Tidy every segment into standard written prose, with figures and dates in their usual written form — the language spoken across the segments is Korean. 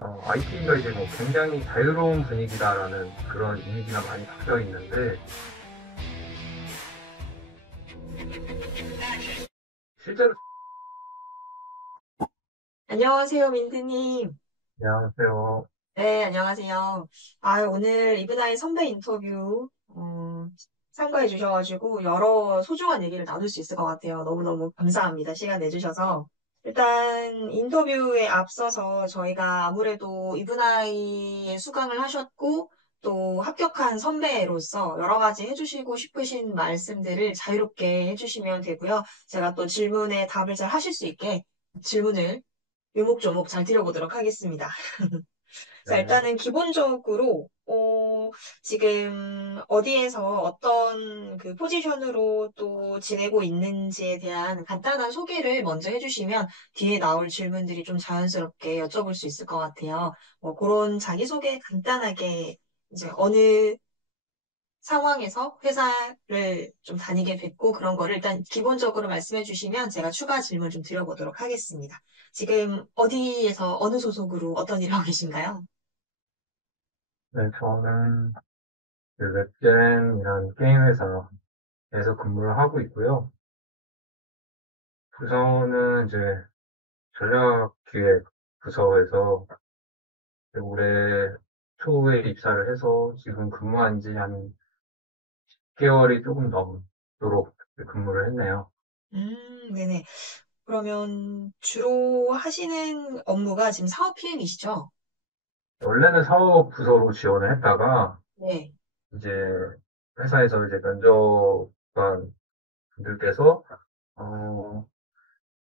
IT가 이제 뭐 굉장히 자유로운 분위기다라는 그런 이미지가 많이 박혀 있는데, 실제로, 안녕하세요, 민트님. 안녕하세요. 네, 안녕하세요. 오늘 이브나의 선배 인터뷰, 참가해 주셔가지고, 여러 소중한 얘기를 나눌 수 있을 것 같아요. 너무너무 감사합니다. 시간 내주셔서. 일단, 인터뷰에 앞서서 저희가 아무래도 이브나이에 수강을 하셨고, 또 합격한 선배로서 여러 가지 해주시고 싶으신 말씀들을 자유롭게 해주시면 되고요. 제가 또 질문에 답을 잘 하실 수 있게 질문을 요목조목 잘 드려보도록 하겠습니다. 자, 네. 일단은 기본적으로, 지금 어디에서 어떤 그 포지션으로 또 지내고 있는지에 대한 간단한 소개를 먼저 해주시면 뒤에 나올 질문들이 좀 자연스럽게 여쭤볼 수 있을 것 같아요. 그런 자기소개 간단하게 이제 어느 상황에서 회사를 좀 다니게 됐고 그런 거를 일단 기본적으로 말씀해 주시면 제가 추가 질문 좀 드려보도록 하겠습니다. 지금 어디에서 어느 소속으로 어떤 일을 하고 계신가요? 네, 저는 그 웹젠이라는 게임 회사에서 근무를 하고 있고요. 부서는 이제 전략기획 부서에서 올해 초에 입사를 해서 지금 근무한 지 한 10개월이 조금 넘도록 근무를 했네요. 네네. 그러면 주로 하시는 업무가 지금 사업 PM이시죠? 원래는 사업 부서로 지원을 했다가 네. 이제 회사에서 이제 면접관 분들께서 어,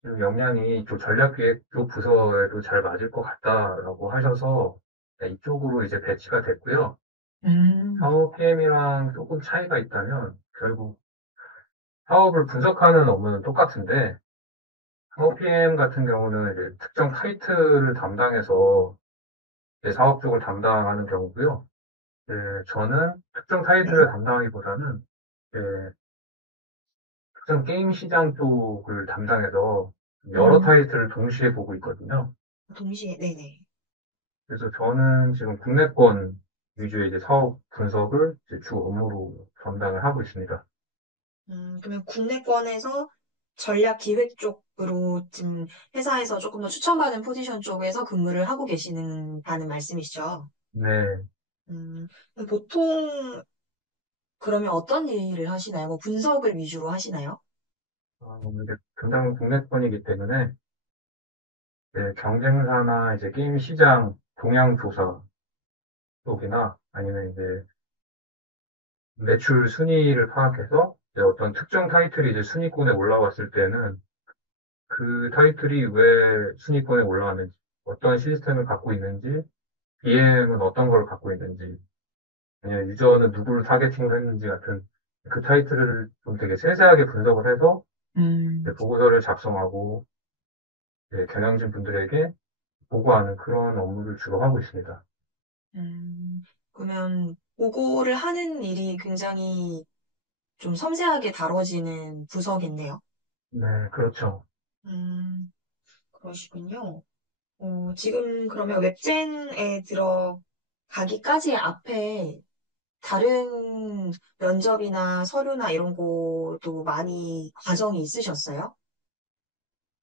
좀 역량이 이쪽 전략기획 쪽 부서에도 잘 맞을 것 같다라고 하셔서 네, 이쪽으로 이제 배치가 됐고요. 음, 사업 PM이랑 조금 차이가 있다면 결국 사업을 분석하는 업무는 똑같은데 사업 PM 같은 경우는 이제 특정 타이틀을 담당해서 이제 사업 쪽을 담당하는 경우고요. 네, 저는 특정 타이틀을 네. 담당하기보다는 네, 특정 게임 시장 쪽을 담당해서 여러 음, 타이틀을 동시에 보고 있거든요. 동시에, 네네. 그래서 저는 지금 국내권 위주의 이제 사업 분석을 이제 주 업무로 담당을 하고 있습니다. 그러면 국내권에서 전략 기획 쪽으로 지금 회사에서 조금 더 추천받은 포지션 쪽에서 근무를 하고 계시는다는 말씀이시죠? 네. 음, 보통 그러면 어떤 일을 하시나요? 뭐 분석을 위주로 하시나요? 이제 분당 국내권이기 때문에 이제 경쟁사나 이제 게임 시장 동향 조사 쪽이나 아니면 이제 매출 순위를 파악해서 이제 어떤 특정 타이틀이 이제 순위권에 올라왔을 때는 그 타이틀이 왜 순위권에 올라왔는지, 어떤 시스템을 갖고 있는지, BM은 어떤 걸 갖고 있는지, 아니면 유저는 누구를 타겟팅을 했는지 같은 그 타이틀을 좀 되게 세세하게 분석을 해서 이제 음, 보고서를 작성하고 이제 경영진 분들에게 보고하는 그런 업무를 주로 하고 있습니다. 그러면 보고를 하는 일이 굉장히 좀 섬세하게 다뤄지는 부서겠네요. 네, 그렇죠. 음, 그러시군요. 지금 그러면 웹젠에 들어가기까지 앞에 다른 면접이나 서류나 이런 것도 많이 과정이 있으셨어요?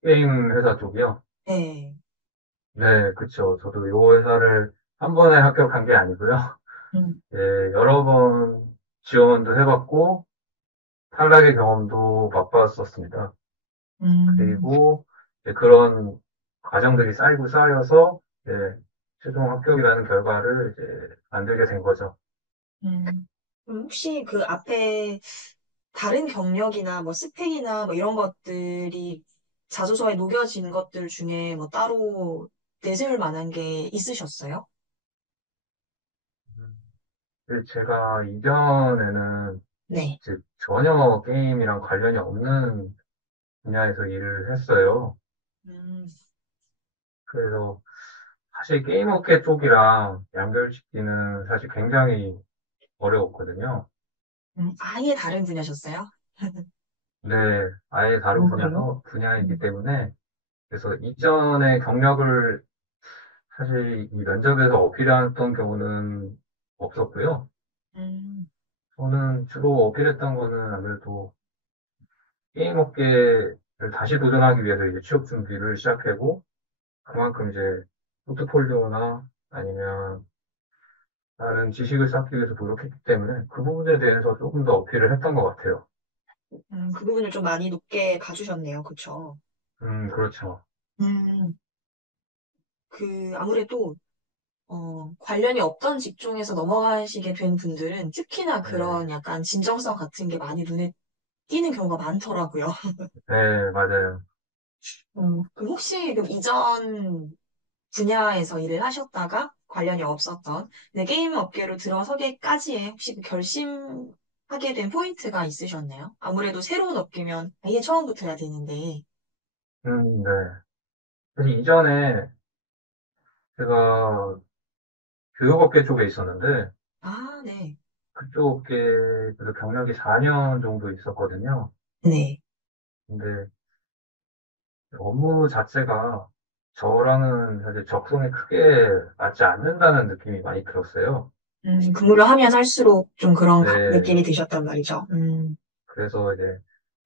게임 회사 쪽이요. 네. 네, 그쵸. 저도 이 회사를 한 번에 합격한 게 아니고요. 음, 네, 여러 번 지원도 해봤고, 탈락의 경험도 맛봤었습니다. 음, 그리고 이제 그런 과정들이 쌓이고 쌓여서 이제 최종 합격이라는 결과를 이제 만들게 된 거죠. 그럼 혹시 그 앞에 다른 경력이나 뭐 스펙이나 뭐 이런 것들이 자소서에 녹여진 것들 중에 뭐 따로 내세울 만한 게 있으셨어요? 제가 이전에는 네. 이제 전혀 게임이랑 관련이 없는 분야에서 일을 했어요. 음, 그래서 사실 게임 업계 쪽이랑 연결짓기는 사실 굉장히 어려웠거든요. 아예 다른 분야셨어요? 네, 아예 다른 그래요? 분야이기 음, 때문에 그래서 이전의 경력을 사실 이 면접에서 어필했던 경우는 없었고요. 음, 저는 주로 어필했던 거는 아무래도 게임 업계를 다시 도전하기 위해서 이제 취업 준비를 시작하고, 그만큼 이제 포트폴리오나 아니면 다른 지식을 쌓기 위해서 노력했기 때문에 그 부분에 대해서 조금 더 어필을 했던 것 같아요. 그 부분을 좀 많이 높게 봐주셨네요. 그쵸? 그렇죠. 음, 아무래도, 관련이 없던 직종에서 넘어가시게 된 분들은 특히나 네, 그런 약간 진정성 같은 게 많이 눈에 띄는 경우가 많더라고요. 네, 맞아요. 그럼 혹시 그럼 이전 분야에서 일을 하셨다가 관련이 없었던 네, 게임 업계로 들어서기까지의 혹시 그 결심하게 된 포인트가 있으셨나요? 아무래도 새로운 업계면 아예 처음부터 해야 되는데. 네. 사실 이전에 제가 교육업계 쪽에 있었는데, 아, 네. 그쪽 업계에서 경력이 4년 정도 있었거든요. 네. 근데 업무 자체가 저랑은 사실 적성에 크게 맞지 않는다는 느낌이 많이 들었어요. 근무를 하면 할수록 좀 그런 네, 느낌이 드셨단 말이죠. 그래서 이제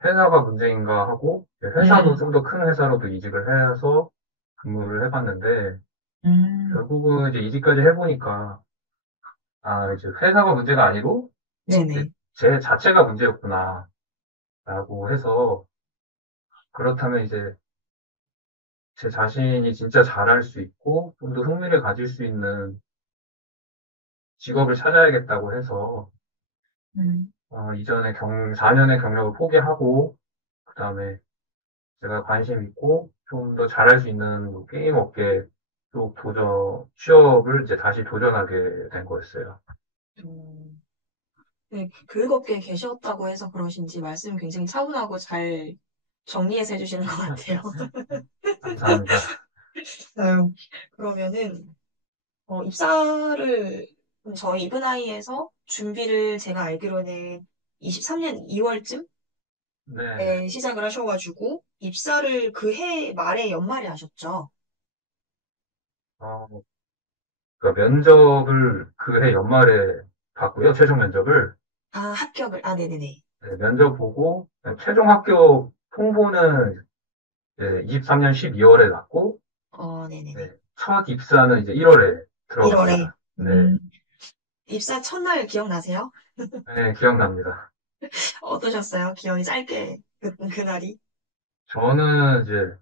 회사가 문제인가 하고, 이제 회사도 음, 좀 더 큰 회사로도 이직을 해서 근무를 해봤는데, 음, 결국은 이제 이직까지 해보니까, 아, 이제 회사가 문제가 아니고, 이제 네네. 제 자체가 문제였구나, 라고 해서, 그렇다면 이제 제 자신이 진짜 잘할 수 있고, 좀 더 흥미를 가질 수 있는 직업을 찾아야겠다고 해서, 음, 이전에 4년의 경력을 포기하고, 그 다음에 제가 관심 있고, 좀 더 잘할 수 있는 뭐 게임 업계 쪽 취업을 이제 다시 도전하게 된 거였어요. 음. 네, 교육업계에 계셨다고 해서 그러신지 말씀 굉장히 차분하고 잘 정리해서 해주시는 것 같아요. 감사합니다. 아유, 그러면은, 입사를 저희 이브나이에서 준비를 제가 알기로는 23년 2월쯤에 네. 시작을 하셔가지고, 입사를 그 해 말에 연말에 하셨죠. 어, 그러니까 면접을 그 해 연말에 봤고요, 최종 면접을. 아, 합격을, 아, 네네네. 네, 면접 보고, 최종 합격 통보는 이제 23년 12월에 났고, 네, 네네네. 첫 입사는 이제 1월에 1월에. 들어갔습니다. 네, 입사 첫날 기억나세요? 네, 기억납니다. 어떠셨어요? 기억이 짧게, 그날이? 저는 이제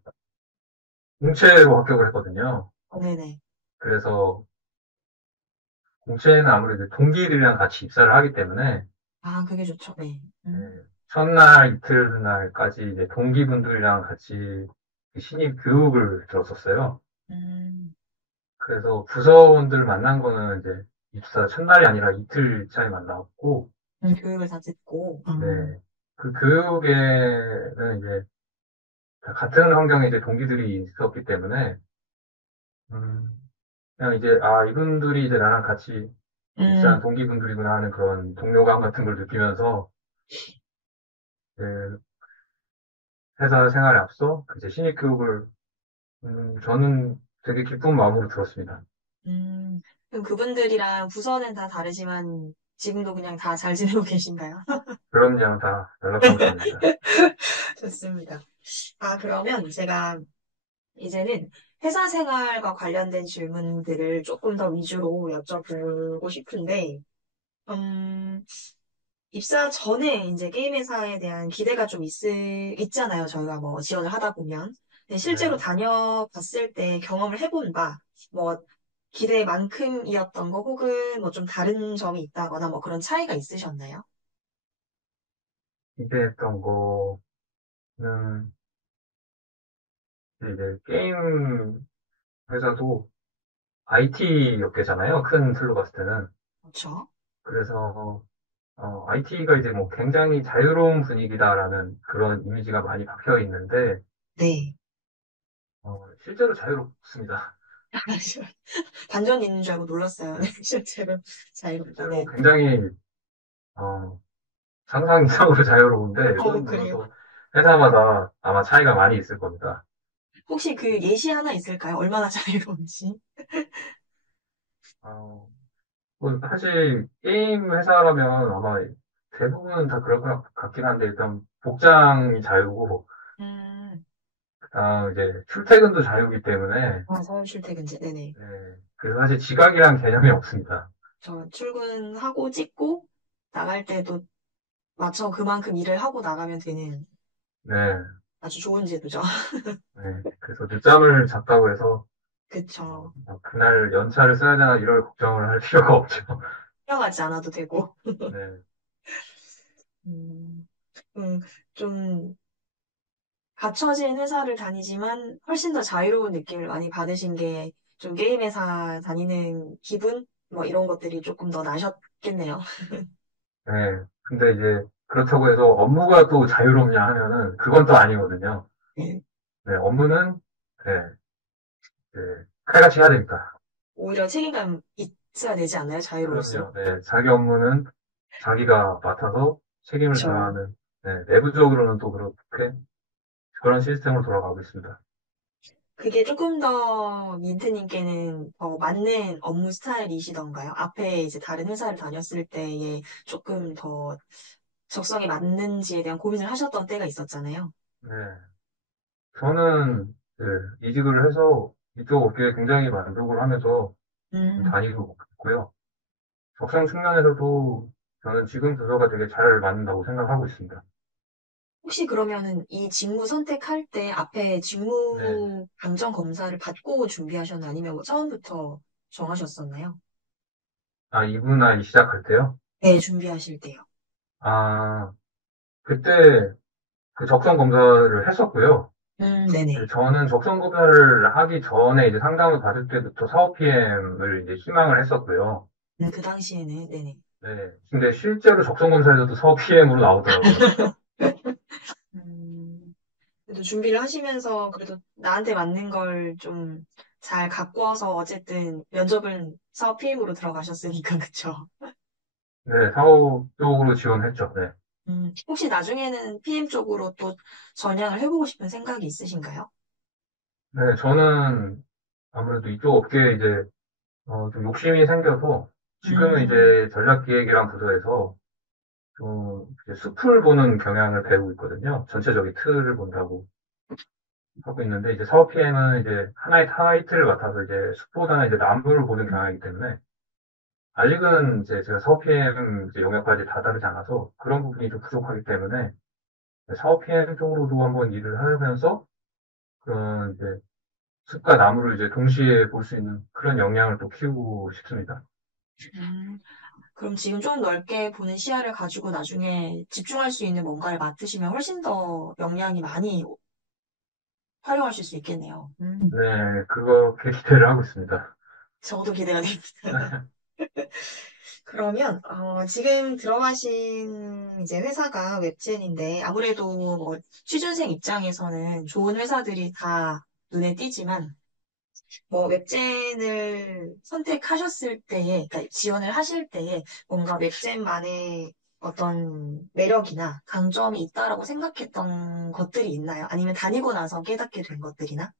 공채로 합격을 했거든요. 네네. 그래서 공채는 아무래도 동기들이랑 같이 입사를 하기 때문에 아, 그게 좋죠. 네. 네, 첫날 이틀날까지 이제 동기분들이랑 같이 그 신입 교육을 들었었어요. 음, 그래서 부서원들 만난 거는 이제 입사 첫날이 아니라 이틀 차에 만나고, 교육을 다 듣고. 네, 그 교육에는 이제 다 같은 환경에 이제 동기들이 있었기 때문에, 음, 그냥 이제, 아, 이분들이 이제 나랑 같이 입사한 음, 동기분들이구나 하는 그런 동료감 같은 걸 느끼면서, 그 회사 생활에 앞서 그 이제 신입 교육을, 저는 되게 기쁜 마음으로 들었습니다. 음. 그럼 그분들이랑 부서는 다 다르지만 지금도 그냥 다 잘 지내고 계신가요? 그럼요, 다 연락하고 있습니다. 좋습니다. 아, 그러면 제가 이제는 회사 생활과 관련된 질문들을 조금 더 위주로 여쭤보고 싶은데, 음, 입사 전에 이제 게임 회사에 대한 기대가 좀 있잖아요. 저희가 뭐 지원을 하다 보면. 근데 실제로 네. 다녀봤을 때 경험을 해본 바, 뭐 기대만큼이었던 거 혹은 뭐 좀 다른 점이 있다거나 뭐 그런 차이가 있으셨나요? 기대했던 거는 이제 게임 회사도 IT 업계잖아요. 큰 틀로 봤을 때는. 그렇죠. 그래서 IT가 이제 뭐 굉장히 자유로운 분위기다라는 그런 이미지가 많이 박혀 있는데 네. 실제로 자유롭습니다. 반전이 있는 줄 알고 놀랐어요. 네, 네. 실제로 실제로 자유롭다네. 굉장히 어, 상상 이상으로 자유로운데 이거는 물론 그래요. 또 회사마다 아마 차이가 많이 있을 겁니다. 혹시 그 예시 하나 있을까요? 얼마나 자유로운지? 어, 뭐 사실 게임 회사라면 아마 대부분 다 그럴 것 같긴 한데 일단 복장이 자유고 음, 이제 출퇴근도 자유이기 때문에 사용 출퇴근제, 네네. 네, 그래서 사실 지각이란 개념이 없습니다. 저 출근하고 찍고 나갈 때도 맞춰 그만큼 일을 하고 나가면 되는 네, 아주 좋은 제도죠. 네. 그래서 늦잠을 잤다고 해서 그쵸. 그날 연차를 써야 되나 이럴 걱정을 할 필요가 없죠. 필요하지 않아도 되고. 네, 음, 음, 좀 갖춰진 회사를 다니지만 훨씬 더 자유로운 느낌을 많이 받으신 게 좀 게임 회사 다니는 기분? 뭐 이런 것들이 조금 더 나셨겠네요. 네. 근데 이제 그렇다고 해서 업무가 또 자유롭냐 하면은 그건 또 아니거든요. 네. 네, 업무는 네, 네, 칼같이 해야 됩니다. 오히려 책임감 있어야 되지 않나요? 자유로울수록. 그럼요. 네, 자기 업무는 자기가 맡아서 책임을 져야 그렇죠. 하는, 네, 내부적으로는 또 그렇게 그런 시스템으로 돌아가고 있습니다. 그게 조금 더 민트님께는 더 맞는 업무 스타일이시던가요? 앞에 이제 다른 회사를 다녔을 때에 조금 더 적성에 맞는지에 대한 고민을 하셨던 때가 있었잖아요. 네, 저는 네, 이직을 해서 이쪽 업계에 굉장히 만족을 하면서 좀 음, 다니고 있고요. 적성 측면에서도 저는 지금 부서가 되게 잘 맞는다고 생각하고 있습니다. 혹시 그러면은 이 직무 선택할 때 앞에 네. 직무 강정 검사를 받고 준비하셨나요? 아니면 뭐 처음부터 정하셨었나요? 아, 이분아, 이 시작할 때요? 네, 준비하실 때요. 아, 그때 그 적성 검사를 했었고요. 네네. 저는 적성 검사를 하기 전에 이제 상담을 받을 때부터 사업 PM을 이제 희망을 했었고요. 그 당시에는, 네네. 네. 근데 실제로 적성 검사에서도 사업 PM으로 나오더라고요. 음, 그래도 준비를 하시면서 그래도 나한테 맞는 걸 좀 잘 갖고 와서 어쨌든 면접은 사업 PM으로 들어가셨으니까, 그쵸? 네, 사업 쪽으로 지원했죠. 네. 혹시 나중에는 PM 쪽으로 또 전향을 해보고 싶은 생각이 있으신가요? 네, 저는 아무래도 이쪽 업계에 이제 좀 욕심이 생겨서 지금은 음, 이제 전략기획이란 부서에서 좀 이제 숲을 보는 경향을 배우고 있거든요. 전체적인 틀을 본다고 하고 있는데 이제 사업 PM은 이제 하나의 타이틀을 맡아서 이제 숲보다는 이제 나무를 보는 경향이기 때문에 아직은 이제 제가 사업 PM 이제 영역까지 다 다르지 않아서 그런 부분이 좀 부족하기 때문에 사업 PM 쪽으로도 한번 일을 하면서 그런 이제 숲과 나무를 이제 동시에 볼 수 있는 그런 역량을 또 키우고 싶습니다. 음, 그럼 지금 좀 넓게 보는 시야를 가지고 나중에 집중할 수 있는 뭔가를 맡으시면 훨씬 더 역량이 많이 활용하실 수 있겠네요. 네, 그렇게 기대를 하고 있습니다. 저도 기대가 됩니다. 그러면 지금 들어가신 이제 회사가 웹젠인데 아무래도 뭐 취준생 입장에서는 좋은 회사들이 다 눈에 띄지만 뭐 웹젠을 선택하셨을 때에 그러니까 지원을 하실 때에 뭔가 웹젠만의 어떤 매력이나 강점이 있다라고 생각했던 것들이 있나요? 아니면 다니고 나서 깨닫게 된 것들이나?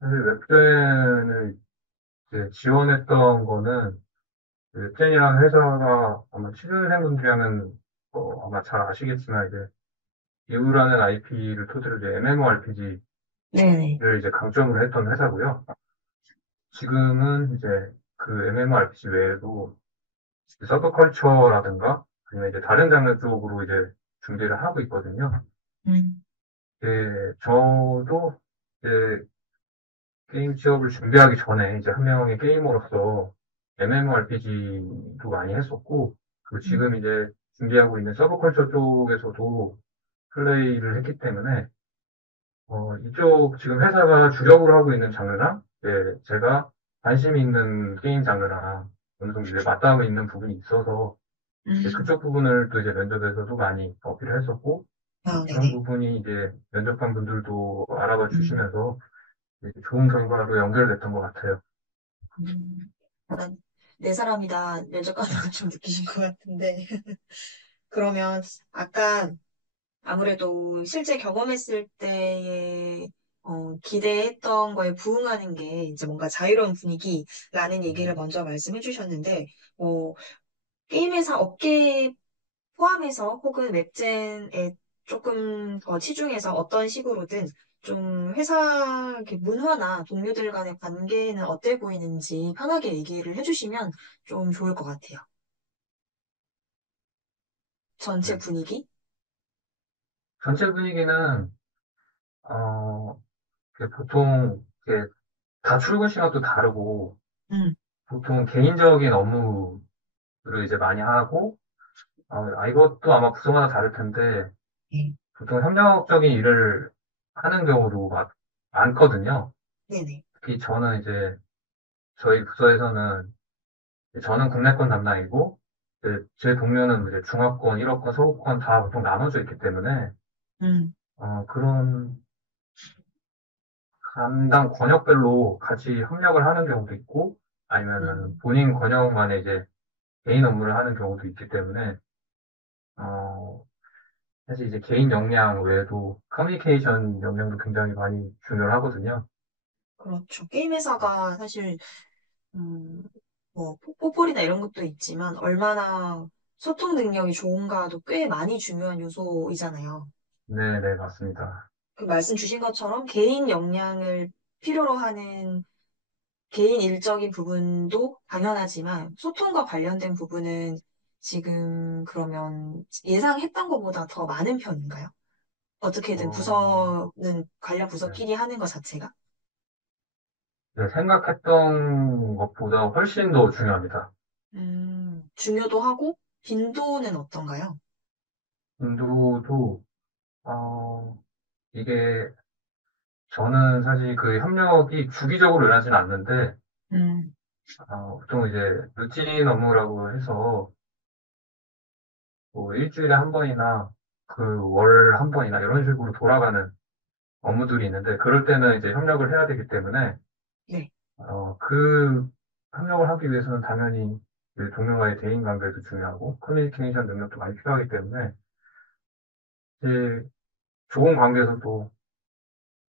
사실 웹젠을 이제 지원했던 거는 웹젠이라는 회사가 아마 취준생분들이라면 아마 잘 아시겠지만 이제 이유라는 IP를 토대로 이제 MMORPG를 네네. 이제 강점으로 했던 회사고요. 지금은 이제 그 MMORPG 외에도 서브컬처라든가 아니면 이제 다른 장르 쪽으로 이제 준비를 하고 있거든요. 음, 저도 이제 게임 취업을 준비하기 전에 이제 한 명의 게이머로서 MMORPG도 많이 했었고, 그리고 음, 지금 이제 준비하고 있는 서브컬처 쪽에서도 플레이를 했기 때문에, 이쪽 지금 회사가 주력으로 하고 있는 장르랑, 제가 관심 있는 게임 장르랑 어느 정도 이제 맞닿아 있는 부분이 있어서, 음. 그쪽 부분을 또 이제 면접에서도 많이 어필을 했었고, 그런 네네. 부분이 이제 면접관 분들도 알아봐 음, 주시면서 이제 좋은 결과로 연결됐던 것 같아요. 난 내 사람이다 면접관으로 좀 느끼신 것 같은데. 그러면 아까 아무래도 실제 경험했을 때에 기대했던 거에 부응하는 게 이제 뭔가 자유로운 분위기라는 얘기를 먼저 말씀해 주셨는데, 뭐, 게임 회사 업계 포함해서 혹은 웹젠에 조금 더 치중해서 어떤 식으로든 좀 회사 이렇게 문화나 동료들 간의 관계는 어때 보이는지 편하게 얘기를 해주시면 좀 좋을 것 같아요. 전체 네. 분위기? 전체 분위기는, 어, 보통, 다 출근 시간도 다르고, 음, 보통 개인적인 업무를 이제 많이 하고, 이것도 아마 부서마다 다를 텐데, 네. 보통 협력적인 일을 하는 경우도 많거든요. 네네. 특히 저는 이제, 저희 부서에서는, 저는 국내권 담당이고, 이제 제 동료는 이제 중화권, 1호권, 서구권 다 보통 나눠져 있기 때문에, 음, 그런 담당 권역별로 같이 협력을 하는 경우도 있고, 아니면은 음, 본인 권역만의 이제 개인 업무를 하는 경우도 있기 때문에, 어, 사실 이제 개인 역량 외에도 커뮤니케이션 역량도 굉장히 많이 중요하거든요. 그렇죠. 게임 회사가 사실, 음, 뭐, 뽀뽀리나 이런 것도 있지만, 얼마나 소통 능력이 좋은가도 꽤 많이 중요한 요소이잖아요. 네, 네, 맞습니다. 그 말씀 주신 것처럼 개인 역량을 필요로 하는 개인 일적인 부분도 당연하지만 소통과 관련된 부분은 지금 그러면 예상했던 것보다 더 많은 편인가요? 어떻게든 어, 부서는 관련 네. 부서끼리 하는 것 자체가? 네, 생각했던 것보다 훨씬 더 중요합니다. 중요도 하고 빈도는 어떤가요? 인도도, 어, 이게 저는 사실 그 협력이 주기적으로 일어나지는 않는데, 음, 보통 이제 루틴 업무라고 해서 뭐 일주일에 한 번이나 그 월 한 번이나 이런 식으로 돌아가는 업무들이 있는데 그럴 때는 이제 협력을 해야 되기 때문에 네. 그 협력을 하기 위해서는 당연히 그 동료와의 대인 관계도 중요하고 커뮤니케이션 능력도 많이 필요하기 때문에 이제 좋은 관계에서도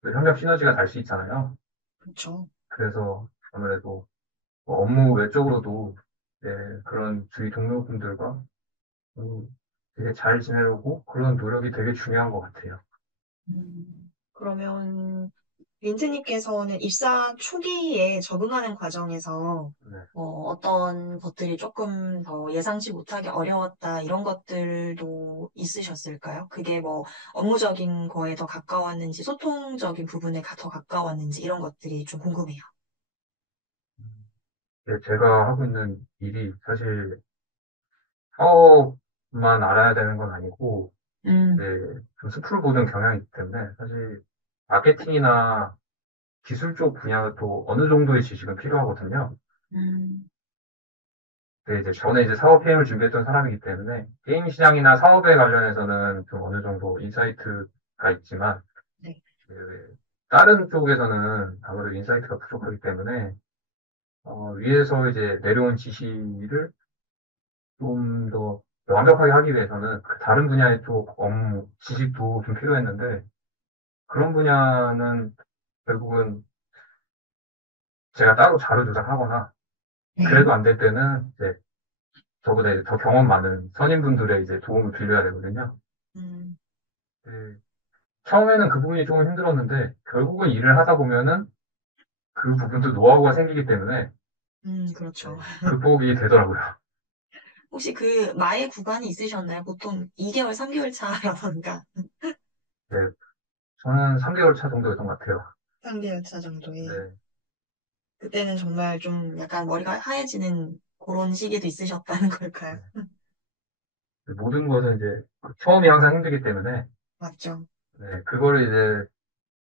그 협력 시너지가 날 수 있잖아요. 그렇죠. 그래서 아무래도 뭐 업무 외적으로도 이제 그런 주위 동료분들과 되게 잘 지내려고 그런 노력이 되게 중요한 것 같아요. 그러면 민트님께서는 입사 초기에 적응하는 과정에서 네. 어떤 것들이 조금 더 예상치 못하게 어려웠다, 이런 것들도 있으셨을까요? 그게 뭐 업무적인 거에 더 가까웠는지, 소통적인 부분에 더 가까웠는지, 이런 것들이 좀 궁금해요. 제가 하고 있는 일이 사실 사업만 알아야 되는 건 아니고, 이제 음, 좀 숲을 보는 경향이 있기 때문에 사실 마케팅이나 기술 쪽 분야도 어느 정도의 지식은 필요하거든요. 음, 근데 이제 저는 이제 사업 PM을 준비했던 사람이기 때문에 게임 시장이나 사업에 관련해서는 좀 어느 정도 인사이트가 있지만, 네. 그 다른 쪽에서는 아무래도 인사이트가 부족하기 때문에 위에서 이제 내려온 지시를 좀 더 완벽하게 하기 위해서는 그 다른 분야의 쪽 업무, 지식도 좀 필요했는데 그런 분야는 결국은 제가 따로 자료 조작하거나 네. 그래도 안 될 때는 이제 저보다 이제 더 경험 많은 선임분들의 이제 도움을 빌려야 되거든요. 음, 네, 처음에는 그 부분이 조금 힘들었는데 결국은 일을 하다 보면은 그 부분도 노하우가 생기기 때문에 그렇죠. 극복이 되더라고요. 혹시 그 마의 구간이 있으셨나요? 보통 2개월, 3개월 차라던가 네, 저는 3개월 차 정도였던 것 같아요. 3개월 차 정도에. 네. 그때는 정말 좀 약간 머리가 하얘지는 그런 시기도 있으셨다는 걸까요? 네. 모든 것은 이제 처음이 항상 힘들기 때문에 맞죠? 네, 그거를 이제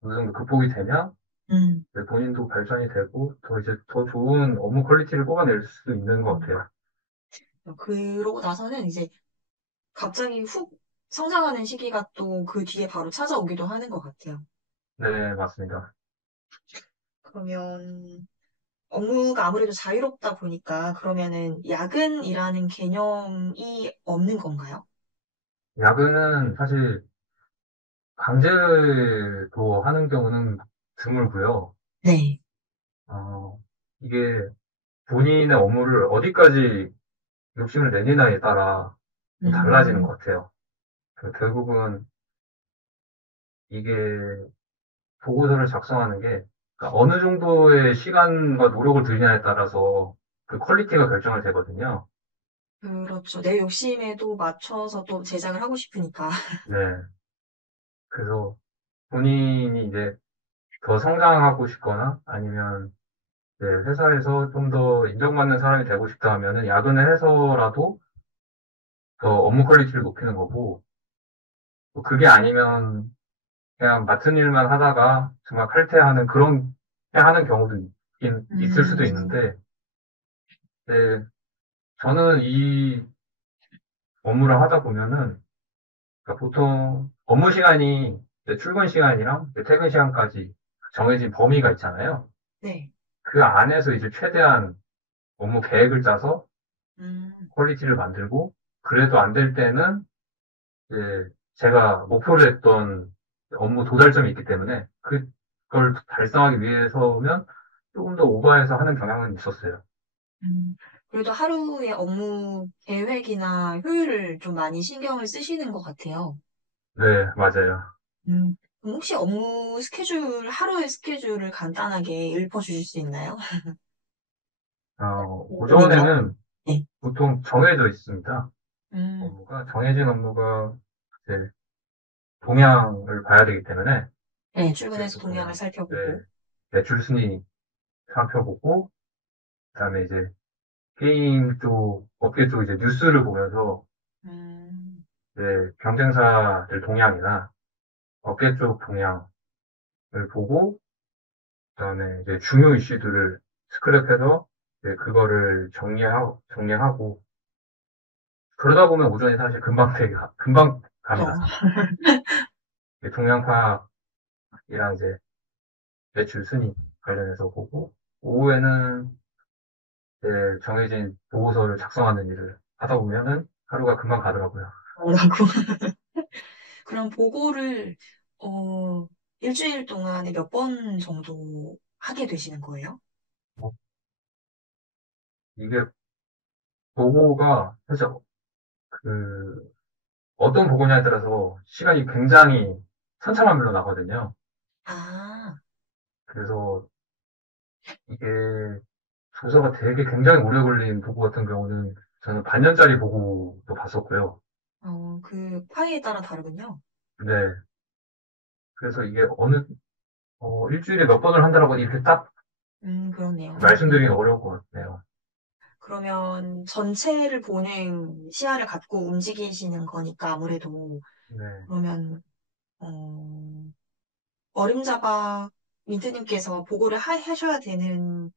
어느 정도 극복이 되면 음. 이제 본인도 발전이 되고 더 이제 더 좋은 업무 퀄리티를 뽑아낼 수 있는 것 음. 같아요. 그러고 나서는 이제 갑자기 훅 성장하는 시기가 또 그 뒤에 바로 찾아오기도 하는 것 같아요. 네, 맞습니다. 그러면 업무가 아무래도 자유롭다 보니까 그러면은 야근이라는 개념이 없는 건가요? 야근은 사실 강제로 하는 경우는 드물고요. 네. 어, 이게 본인의 업무를 어디까지 욕심을 내니냐에 따라 좀 달라지는 음, 것 같아요. 결국은 이게 보고서를 작성하는 게 그러니까 어느 정도의 시간과 노력을 들이냐에 따라서 그 퀄리티가 결정이 되거든요. 그렇죠. 내 욕심에도 맞춰서 또 제작을 하고 싶으니까. 네. 그래서 본인이 이제 더 성장하고 싶거나 아니면 이제 회사에서 좀 더 인정받는 사람이 되고 싶다 하면은 야근을 해서라도 더 업무 퀄리티를 높이는 거고, 또 그게 아니면 그냥 맡은 일만 하다가 정말 칼퇴하는 그런 하는 경우도 있긴 있을 수도 음, 있는데, 네, 저는 이 업무를 하다 보면은 그러니까 보통 업무 시간이 이제 출근 시간이랑 이제 퇴근 시간까지 정해진 범위가 있잖아요. 네. 그 안에서 이제 최대한 업무 계획을 짜서 음, 퀄리티를 만들고, 그래도 안 될 때는 이제 제가 목표로 했던 업무 도달점이 있기 때문에 그걸 달성하기 위해서면 조금 더 오버해서 하는 경향은 있었어요. 그래도 하루의 업무 계획이나 효율을 좀 많이 신경을 쓰시는 것 같아요. 네, 맞아요. 그럼 혹시 업무 스케줄, 하루의 스케줄을 간단하게 읊어주실 수 있나요? 고민요? 오전에는 네. 보통 정해져 있습니다. 음, 정해진 업무가 이제 동향을 봐야 되기 때문에 네, 출근해서 그래서 동향을 네, 살펴보고. 매출 순위 살펴보고 그다음에 이제 게임 쪽 업계 쪽 이제 뉴스를 보면서 음, 이제 경쟁사들 동향이나 업계 쪽 동향을 보고 그다음에 이제 중요 이슈들을 스크랩해서 이제 그거를 정리하고 그러다 보면 오전이 사실 금방 저, 갑니다. 이제 동향 파악이랑 이제 매출 순위 관련해서 보고 오후에는 이제 정해진 보고서를 작성하는 일을 하다 보면은 하루가 금방 가더라고요. 뭐라고. 그럼 보고를, 어, 일주일 동안에 몇 번 정도 하게 되시는 거예요? 어, 이게 보고가 사실 그 어떤 보고냐에 따라서 시간이 굉장히 천차만별로 나거든요. 아, 그래서 이게 조사가 되게 굉장히 오래 걸린 보고 같은 경우는 저는 반년짜리 보고도 봤었고요. 그 파이에 따라 다르군요. 네. 그래서 이게 일주일에 몇 번을 한다라고 이렇게 딱 그렇네요. 말씀드리기 어려울 것 같네요. 그러면 전체를 보는 시야를 갖고 움직이시는 거니까 아무래도 네. 그러면 어림잡아 민트님께서 보고를 하셔야 되는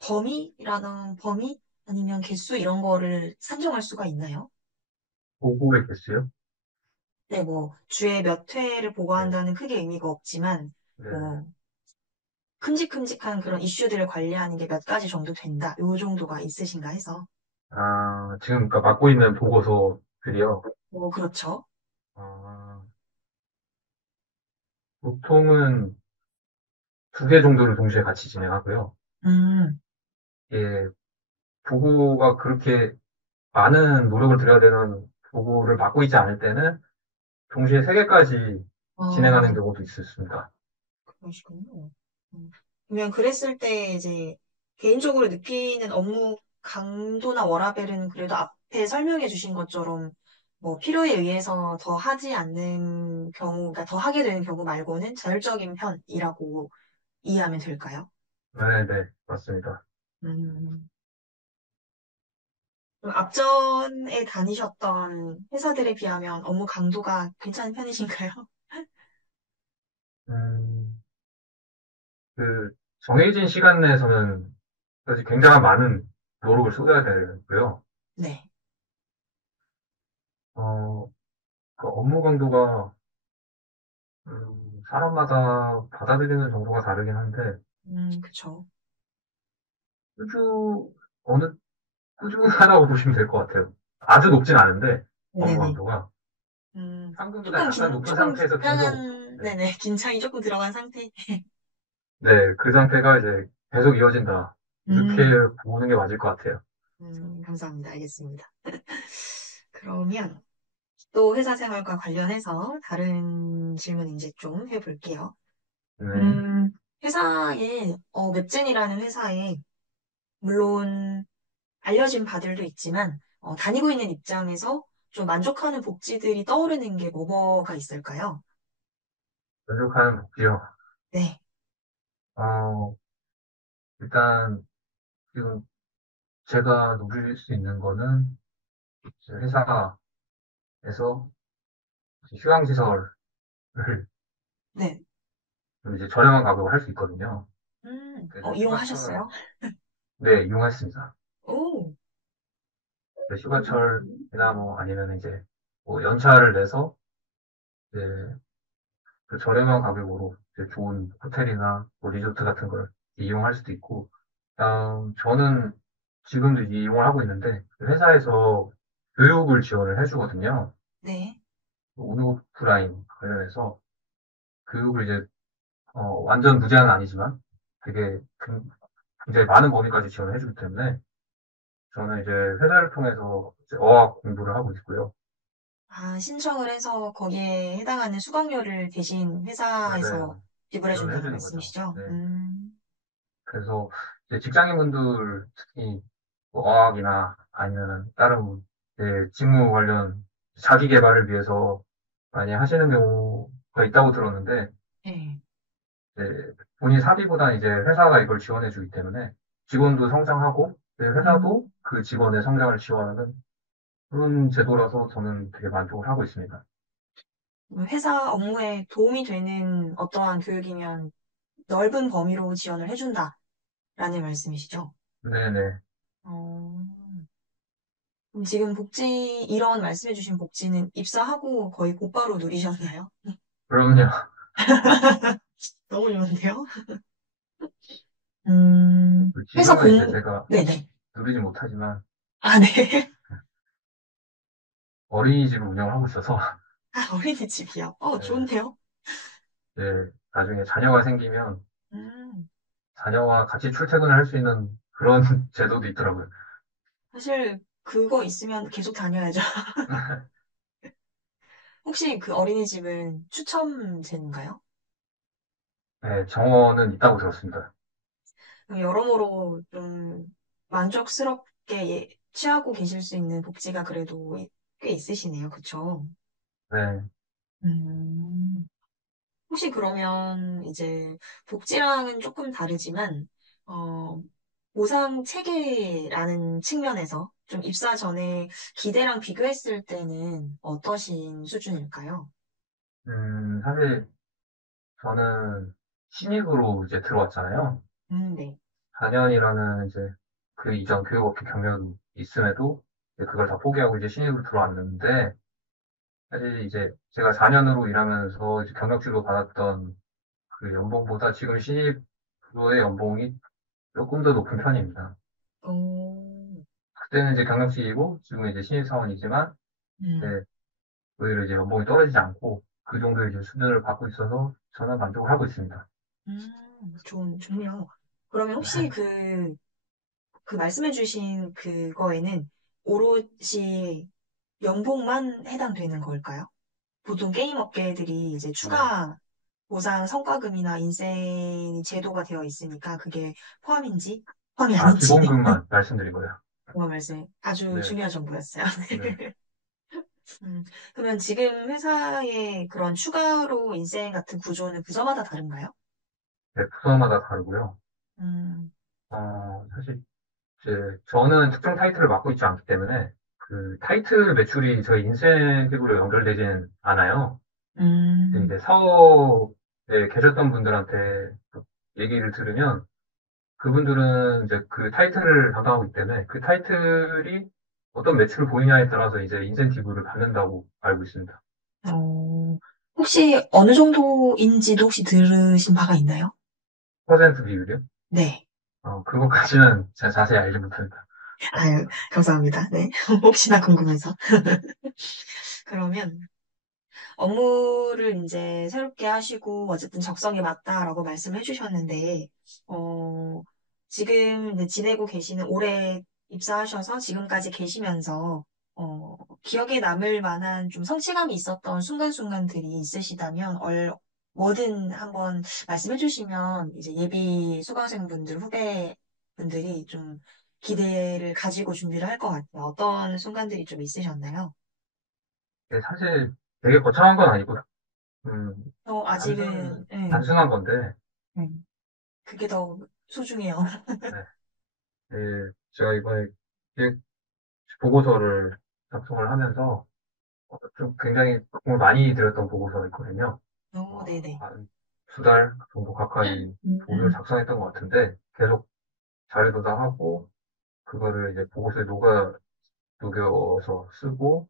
범위라는 범위 아니면 개수 이런 거를 산정할 수가 있나요? 보고의 개수요? 네, 뭐 주에 몇 회를 네. 보고한다는 크게 의미가 없지만 네. 뭐 큼직큼직한 그런 이슈들을 관리하는 게 몇 가지 정도 된다. 요 정도가 있으신가 해서. 지금 그러니까 맡고 있는 보고서들이요. 뭐 그렇죠. 아, 보통은 두 개 정도를 동시에 같이 진행하고요. 음, 예, 보고가 그렇게 많은 노력을 들여야 되는 보고를 맡고 있지 않을 때는 동시에 세 개까지 진행하는 어, 경우도 있었습니다. 그러시군요. 그러면 그랬을 때 이제 개인적으로 느끼는 업무 강도나 워라밸은 그래도 앞에 설명해 주신 것처럼 뭐 필요에 의해서 더 하지 않는 경우, 그러니까 더 하게 되는 경우 말고는 자율적인 편이라고 이해하면 될까요? 네, 네, 맞습니다. 음, 그럼 앞전에 다니셨던 회사들에 비하면 업무 강도가 괜찮은 편이신가요? 음, 그 정해진 시간 내에서는 사실 굉장히 많은 노력을 쏟아야 되고요. 네. 어, 그 업무 강도가 사람마다 받아들이는 정도가 다르긴 한데 그쵸. 꾸준 어느 꾸준하다고 보시면 될 것 같아요. 아주 높진 않은데 업무 네네네. 강도가. 상금보다 약간 높은 상태에서 계속, 네, 네네, 긴장이 조금 들어간 상태. 네, 그 상태가 이제 계속 이어진다. 이렇게 음, 보는 게 맞을 것 같아요. 감사합니다. 알겠습니다. 그러면 또 회사 생활과 관련해서 다른 질문 이제 좀 해볼게요. 네. 음, 회사에, 웹젠이라는 회사에, 물론 알려진 바들도 있지만, 다니고 있는 입장에서 좀 만족하는 복지들이 떠오르는 게 뭐가 있을까요? 만족하는 복지요. 네, 어, 일단, 지금 제가 누릴 수 있는 거는 이제 회사에서 휴양시설을 네. 좀 이제 저렴한 가격으로 할 수 있거든요. 그래서 휴가철, 이용하셨어요? 네, 이용했습니다. 오, 휴가철이나 뭐 아니면 이제 뭐 연차를 내서 이제 그 저렴한 가격으로 이제 좋은 호텔이나 뭐 리조트 같은 걸 이용할 수도 있고, 저는 지금도 이제 이용을 하고 있는데 그 회사에서 교육을 지원을 해주거든요. 네. 온오프라인 관련해서 교육을 이제 완전 무제한은 아니지만 되게 굉장히 많은 범위까지 지원을 해주기 때문에 저는 이제 회사를 통해서 이제 어학 공부를 하고 있고요. 아, 신청을 해서 거기에 해당하는 수강료를 대신 회사에서 맞아요. 지원을 지불해준다는 해주는 거죠. 말씀이시죠? 네. 그래서 이제 직장인분들 특히 뭐 어학이나 아니면 다른 이제 직무 관련 자기 개발을 위해서 많이 하시는 경우가 있다고 들었는데 네. 이제 본인 사비보다 이제 회사가 이걸 지원해 주기 때문에 직원도 성장하고 이제 음, 회사도 그 직원의 성장을 지원하는 그런 제도라서 저는 되게 만족을 하고 있습니다. 회사 업무에 도움이 되는 어떠한 교육이면 넓은 범위로 지원을 해준다라는 말씀이시죠? 네네. 어, 그럼 지금 이런 말씀해주신 복지는 입사하고 거의 곧바로 누리셨나요? 그럼요. 너무 좋은데요? 회사 지금은 이제 제가 네네. 누리지 못하지만 아, 네. 어린이집을 운영을 하고 있어서 아, 어린이집이요. 네, 좋은데요? 이제 나중에 자녀가 생기면 음, 자녀와 같이 출퇴근을 할 수 있는 그런 제도도 있더라고요. 사실 그거 있으면 계속 다녀야죠. 혹시 그 어린이집은 추첨제인가요? 네, 정원은 있다고 들었습니다. 여러모로 좀 만족스럽게 취하고 계실 수 있는 복지가 그래도 꽤 있으시네요. 그쵸? 네, 음, 혹시 그러면 이제 복지랑은 조금 다르지만, 어, 보상 체계라는 측면에서 좀 입사 전에 기대랑 비교했을 때는 어떠신 수준일까요? 사실 저는 신입으로 이제 들어왔잖아요. 네. 4년이라는 이제 그 이전 교육업계 경력이 있음에도 이제 그걸 다 포기하고 이제 신입으로 들어왔는데 사실 이제 제가 4년으로 일하면서 이제 경력직으로 받았던 그 연봉보다 지금 신입으로의 연봉이 조금 더 높은 편입니다. 어, 그때는 이제 경력직이고 지금은 이제 신입사원이지만 음, 이제 오히려 이제 연봉이 떨어지지 않고 그 정도의 이제 수준을 받고 있어서 저는 만족을 하고 있습니다. 좋네요. 그러면 혹시 그 말씀해주신 그거에는 오롯이 연봉만 해당되는 걸까요? 보통 게임 업계들이 이제 네. 추가 보상 성과금이나 인센 제도가 되어 있으니까 그게 포함인지 포함이 아, 아닌지 기본급만 말씀드린 거예요. 그거 말씀 아주 네, 중요한 정보였어요. 네. 그러면 지금 회사의 그런 추가로 인센 같은 구조는 부서마다 다른가요? 네, 부서마다 다르고요. 음, 사실 이제 저는 특정 타이틀을 맡고 있지 않기 때문에 그 타이틀 매출이 저희 인센티브로 연결되진 않아요. 근데 음, 이제 사업에 계셨던 분들한테 얘기를 들으면 그분들은 이제 그 타이틀을 담당하고 있기 때문에 그 타이틀이 어떤 매출을 보이냐에 따라서 이제 인센티브를 받는다고 알고 있습니다. 어, 혹시 어느 정도인지도 혹시 들으신 바가 있나요? 퍼센트 비율이요? 네. 그것까지는 제가 자세히 알지 못합니다. 아유, 감사합니다. 네. 혹시나 궁금해서. 그러면 업무를 이제 새롭게 하시고 어쨌든 적성에 맞다라고 말씀해 주셨는데, 어, 지금 이제 지내고 계시는 올해 입사하셔서 지금까지 계시면서, 기억에 남을 만한 좀 성취감이 있었던 순간순간들이 있으시다면, 뭐든 한번 말씀해 주시면 이제 예비 수강생분들, 후배분들이 좀 기대를 가지고 준비를 할 것 같아요. 어떤 순간들이 좀 있으셨나요? 네, 사실 되게 거창한 건 아니고요. 음, 아직은, 네, 단순한 건데, 그게 더 소중해요. 네, 네, 제가 이번에 기획 보고서를 작성을 하면서 좀 굉장히 공을 많이 들였던 보고서가 있거든요. 네네. 한 두 달 정도 가까이 음, 보고서를 음. 작성했던 것 같은데, 계속 자료조사 하고, 그거를 이제 보고서에 녹여서 쓰고,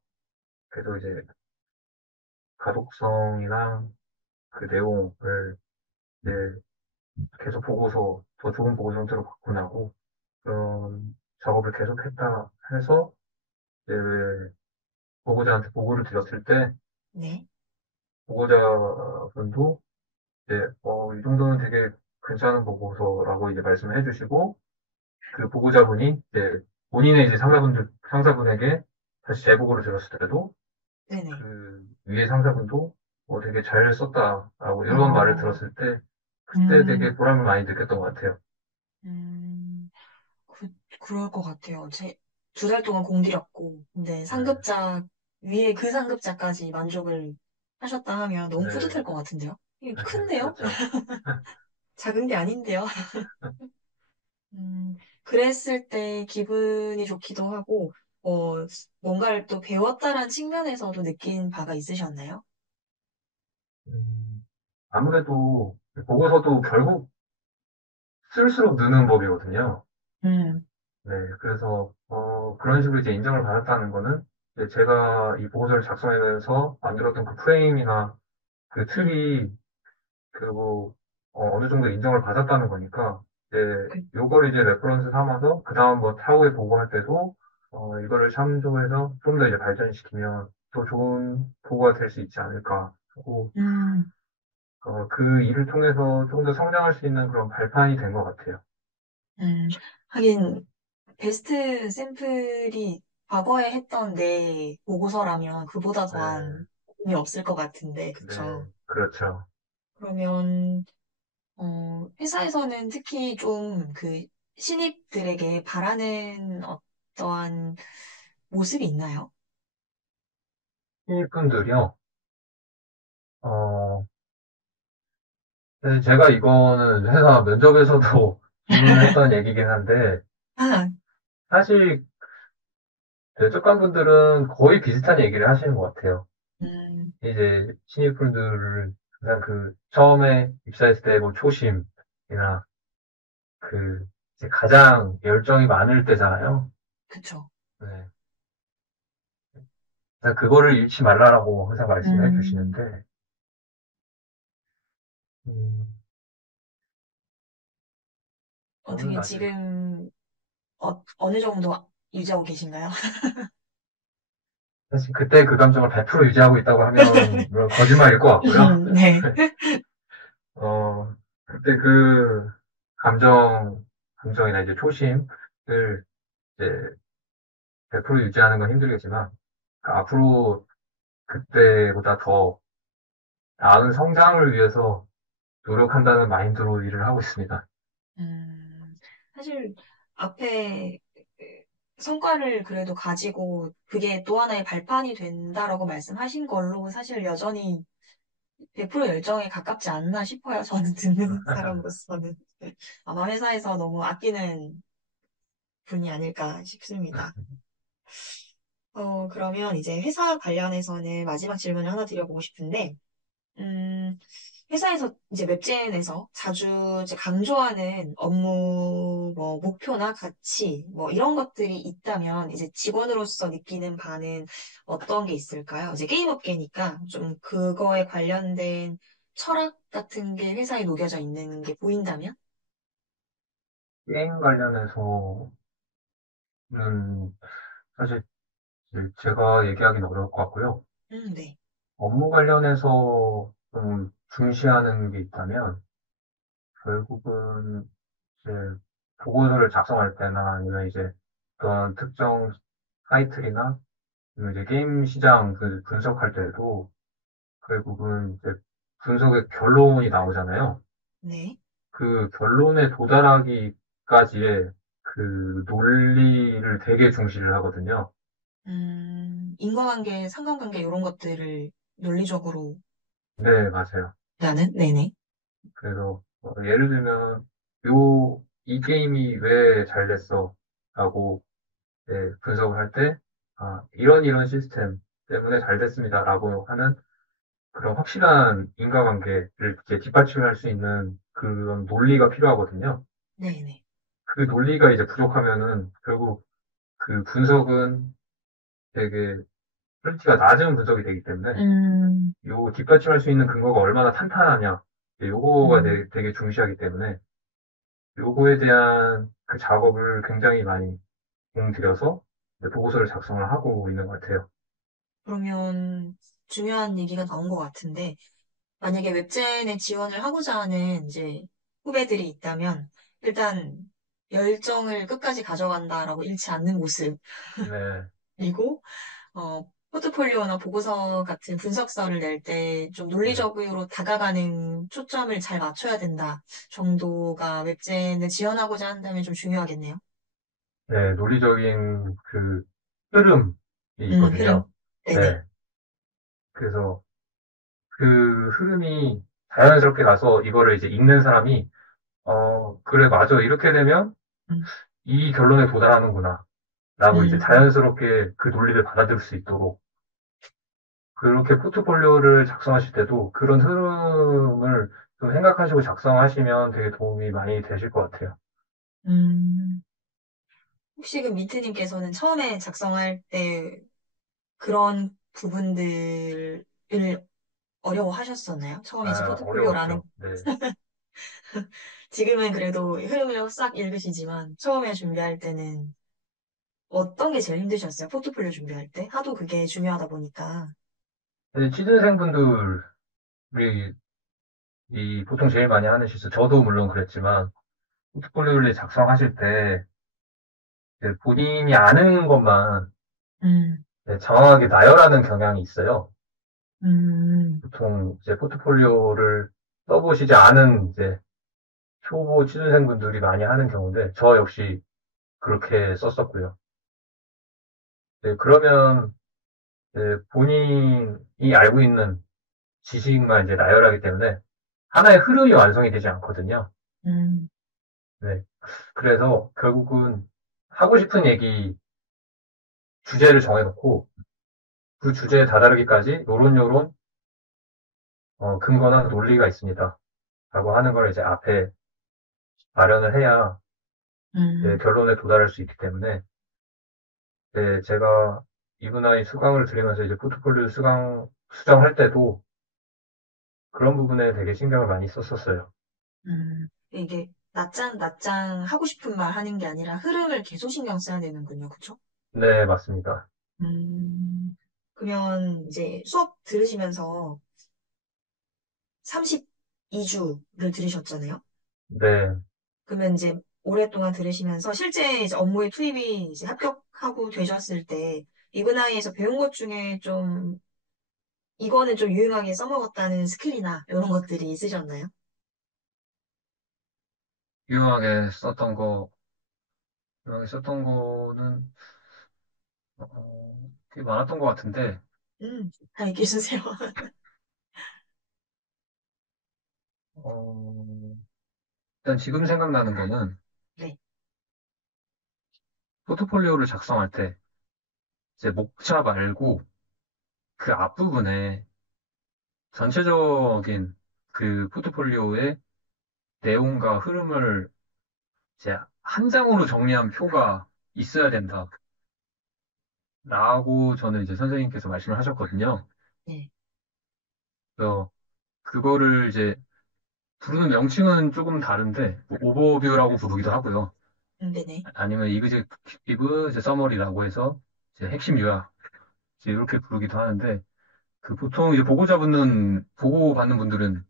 계속 이제 가독성이랑 그 내용을 이제 계속 보고서, 더 좋은 보고서 형태로 바꾸냐고, 그런 작업을 계속 했다 해서, 이제 보고자한테 보고를 드렸을 때, 네. 보고자분도 이제, 이 정도는 되게 괜찮은 보고서라고 이제 말씀을 해주시고, 그 보고자분이 이제 본인의 이제 상사분에게 다시 재보고를 드렸을 때도, 네네. 그 위에 상사분도 되게 잘 썼다라고 이런 말을 어, 들었을 때, 그때 되게 음, 보람을 많이 느꼈던 것 같아요. 음, 그럴 것 같아요. 2달 동안 공들였고, 근데 네, 상급자, 위에 그 상급자까지 만족을 하셨다 하면 너무 네, 뿌듯할 것 같은데요? 이게 네, 큰데요? 그렇죠. 작은 게 아닌데요? 그랬을 때 기분이 좋기도 하고, 어, 뭔가를 또 배웠다라는 측면에서도 느낀 바가 있으셨나요? 아무래도 보고서도 결국 쓸수록 느는 법이거든요. 음, 네, 그래서 그런 식으로 이제 인정을 받았다는 거는 이제 제가 이 보고서를 작성하면서 만들었던 그 프레임이나 그 음, 틀이 그리고 어느 정도 인정을 받았다는 거니까 이제 그, 요거를 이제 레퍼런스 삼아서 그 다음 뭐 차후에 보고할 때도 이거를 참조해서 좀 더 이제 발전시키면 더 좋은 보고가 될 수 있지 않을까 하고 음, 그 일을 통해서 좀 더 성장할 수 있는 그런 발판이 된 것 같아요. 음. 하긴, 베스트 샘플이 과거에 했던 내 보고서라면 그보다 네, 더한 의미 없을 것 같은데, 네, 그쵸? 그렇죠. 그러면, 회사에서는 특히 좀 그 신입들에게 바라는 어떠한 모습이 있나요? 신입분들이요. 어, 사실 제가 이거는 회사 면접에서도 질문을 했던 얘기긴 한데, 아, 사실 면접관분들은 거의 비슷한 얘기를 하시는 것 같아요. 음, 이제 신입분들을 그냥 그 처음에 입사했을 때 뭐 초심이나 그 이제 가장 열정이 많을 때잖아요. 그쵸. 네. 그래서 그거를 잃지 말라라고 항상 말씀해 음, 주시는데, 음, 저는 어떻게 아직 지금, 어느 정도 유지하고 계신가요? 사실 그때 그 감정을 100% 유지하고 있다고 하면 물론 거짓말일 것 같고요. 네. 그때 그 감정이나 이제 초심을 이제 100% 유지하는 건 힘들겠지만, 앞으로 그때보다 더 나은 성장을 위해서 노력한다는 마인드로 일을 하고 있습니다. 사실 앞에 성과를 그래도 가지고 그게 또 하나의 발판이 된다라고 말씀하신 걸로 사실 여전히 100% 열정에 가깝지 않나 싶어요. 저는 듣는 사람으로서는. 아마 회사에서 너무 아끼는 분이 아닐까 싶습니다. 그러면 이제 회사 관련해서는 마지막 질문을 하나 드려보고 싶은데, 음, 회사에서 이제 웹젠에서 자주 이제 강조하는 업무 뭐 목표나 가치 뭐 이런 것들이 있다면 이제 직원으로서 느끼는 바는 어떤 게 있을까요? 이제 게임 업계니까 좀 그거에 관련된 철학 같은 게 회사에 녹여져 있는 게 보인다면? 게임 관련해서는 사실 제가 얘기하기는 어려울 것 같고요. 네. 업무 관련해서 좀 중시하는 게 있다면, 결국은 이제 보고서를 작성할 때나 아니면 이제 어떤 특정 타이틀이나 아니면 이제 게임 시장 분석할 때도 결국은 이제 분석의 결론이 나오잖아요. 네. 그 결론에 도달하기까지의 그 논리를 되게 중시를 하거든요. 인과관계, 상관관계 이런 것들을 논리적으로 네, 맞아요. 나는 네네. 그래서 예를 들면 이 게임이 왜 잘 됐어? 라고 분석을 할 때, 아, 이런 시스템 때문에 잘 됐습니다. 라고 하는 그런 확실한 인과관계를 이제 뒷받침할 수 있는 그런 논리가 필요하거든요. 네네. 그 논리가 이제 부족하면은 결국 그 분석은 되게 퀄리티가 낮은 분석이 되기 때문에 음, 요 뒷받침할 수 있는 근거가 얼마나 탄탄하냐, 요거가 음, 되게 중시하기 때문에 요거에 대한 그 작업을 굉장히 많이 공들여서 이제 보고서를 작성을 하고 있는 것 같아요. 그러면 중요한 얘기가 나온 것 같은데, 만약에 웹젠에 지원을 하고자 하는 이제 후배들이 있다면, 일단 열정을 끝까지 가져간다라고 잃지 않는 모습, 네, 그리고, 포트폴리오나 보고서 같은 분석서를 낼 때 좀 네, 논리적으로 다가가는 초점을 잘 맞춰야 된다 정도가 웹젠을 지원하고자 한다면 좀 중요하겠네요. 네, 논리적인 그 흐름이 흐름. 있거든요. 네네. 네, 그래서 그 흐름이 자연스럽게 가서 이거를 이제 읽는 사람이 그래, 맞아. 이렇게 되면 음, 이 결론에 도달하는구나. 라고 이제 음, 자연스럽게 그 논리를 받아들일 수 있도록 그렇게 포트폴리오를 작성하실 때도 그런 흐름을 좀 생각하시고 작성하시면 되게 도움이 많이 되실 것 같아요. 음. 혹시 그 민트님께서는 처음에 작성할 때 그런 부분들을 어려워하셨었나요? 처음에 이제 아, 포트폴리오라는, 어려웠죠. 네. 지금은 그래도 흐름을 싹 읽으시지만 처음에 준비할 때는 어떤 게 제일 힘드셨어요? 포트폴리오 준비할 때? 하도 그게 중요하다 보니까. 근데 취준생분들이 이 보통 제일 많이 하는 실수, 저도 물론 그랬지만 포트폴리오를 작성하실 때 이제 본인이 아는 것만 음, 정확하게 나열하는 경향이 있어요. 음, 보통 이제 포트폴리오를 써보시지 않은 이제 초보 취준생분들이 많이 하는 경우인데 저 역시 그렇게 썼었고요. 그러면 본인이 알고 있는 지식만 이제 나열하기 때문에 하나의 흐름이 완성이 되지 않거든요. 음, 네. 그래서 결국은 하고 싶은 얘기 주제를 정해놓고 그 주제에 다다르기까지 요런 근거나 논리가 있습니다. 라고 하는 걸 이제 앞에 마련을 해야 음, 결론에 도달할 수 있기 때문에 제가 이분아이 수강을 들으면서 이제 포트폴리오 수정할 때도 그런 부분에 되게 신경을 많이 썼었어요. 이게 낯장 하고 싶은 말 하는 게 아니라 흐름을 계속 신경 써야 되는군요. 그쵸? 네, 맞습니다. 음, 그러면 이제 수업 들으시면서 32주를 들으셨잖아요. 네. 그러면 이제 오랫동안 들으시면서 실제 이제 업무에 투입이 이제 합격하고 되셨을 때 이분아이에서 배운 것 중에 좀 이거는 좀 유용하게 써먹었다는 스킬이나 이런 것들이 있으셨나요? 유용하게 썼던 거, 유용하게 썼던 거는, 꽤 많았던 것 같은데, 다 얘기해 주세요. 어, 일단 지금 생각나는 거는, 네. 포트폴리오를 작성할 때, 이제 목차 말고, 그 앞부분에 전체적인 그 포트폴리오의 내용과 흐름을 이제 한 장으로 정리한 표가 있어야 된다라고 저는 이제 선생님께서 말씀을 하셨거든요. 네. 그래서 그거를 이제 부르는 명칭은 조금 다른데, 뭐 오버뷰라고 부르기도 하고요. 네네. 아니면 이제 서머리라고 해서 이제 핵심 요약, 이제 이렇게 부르기도 하는데, 그 보통 이제 보고 받는 분들은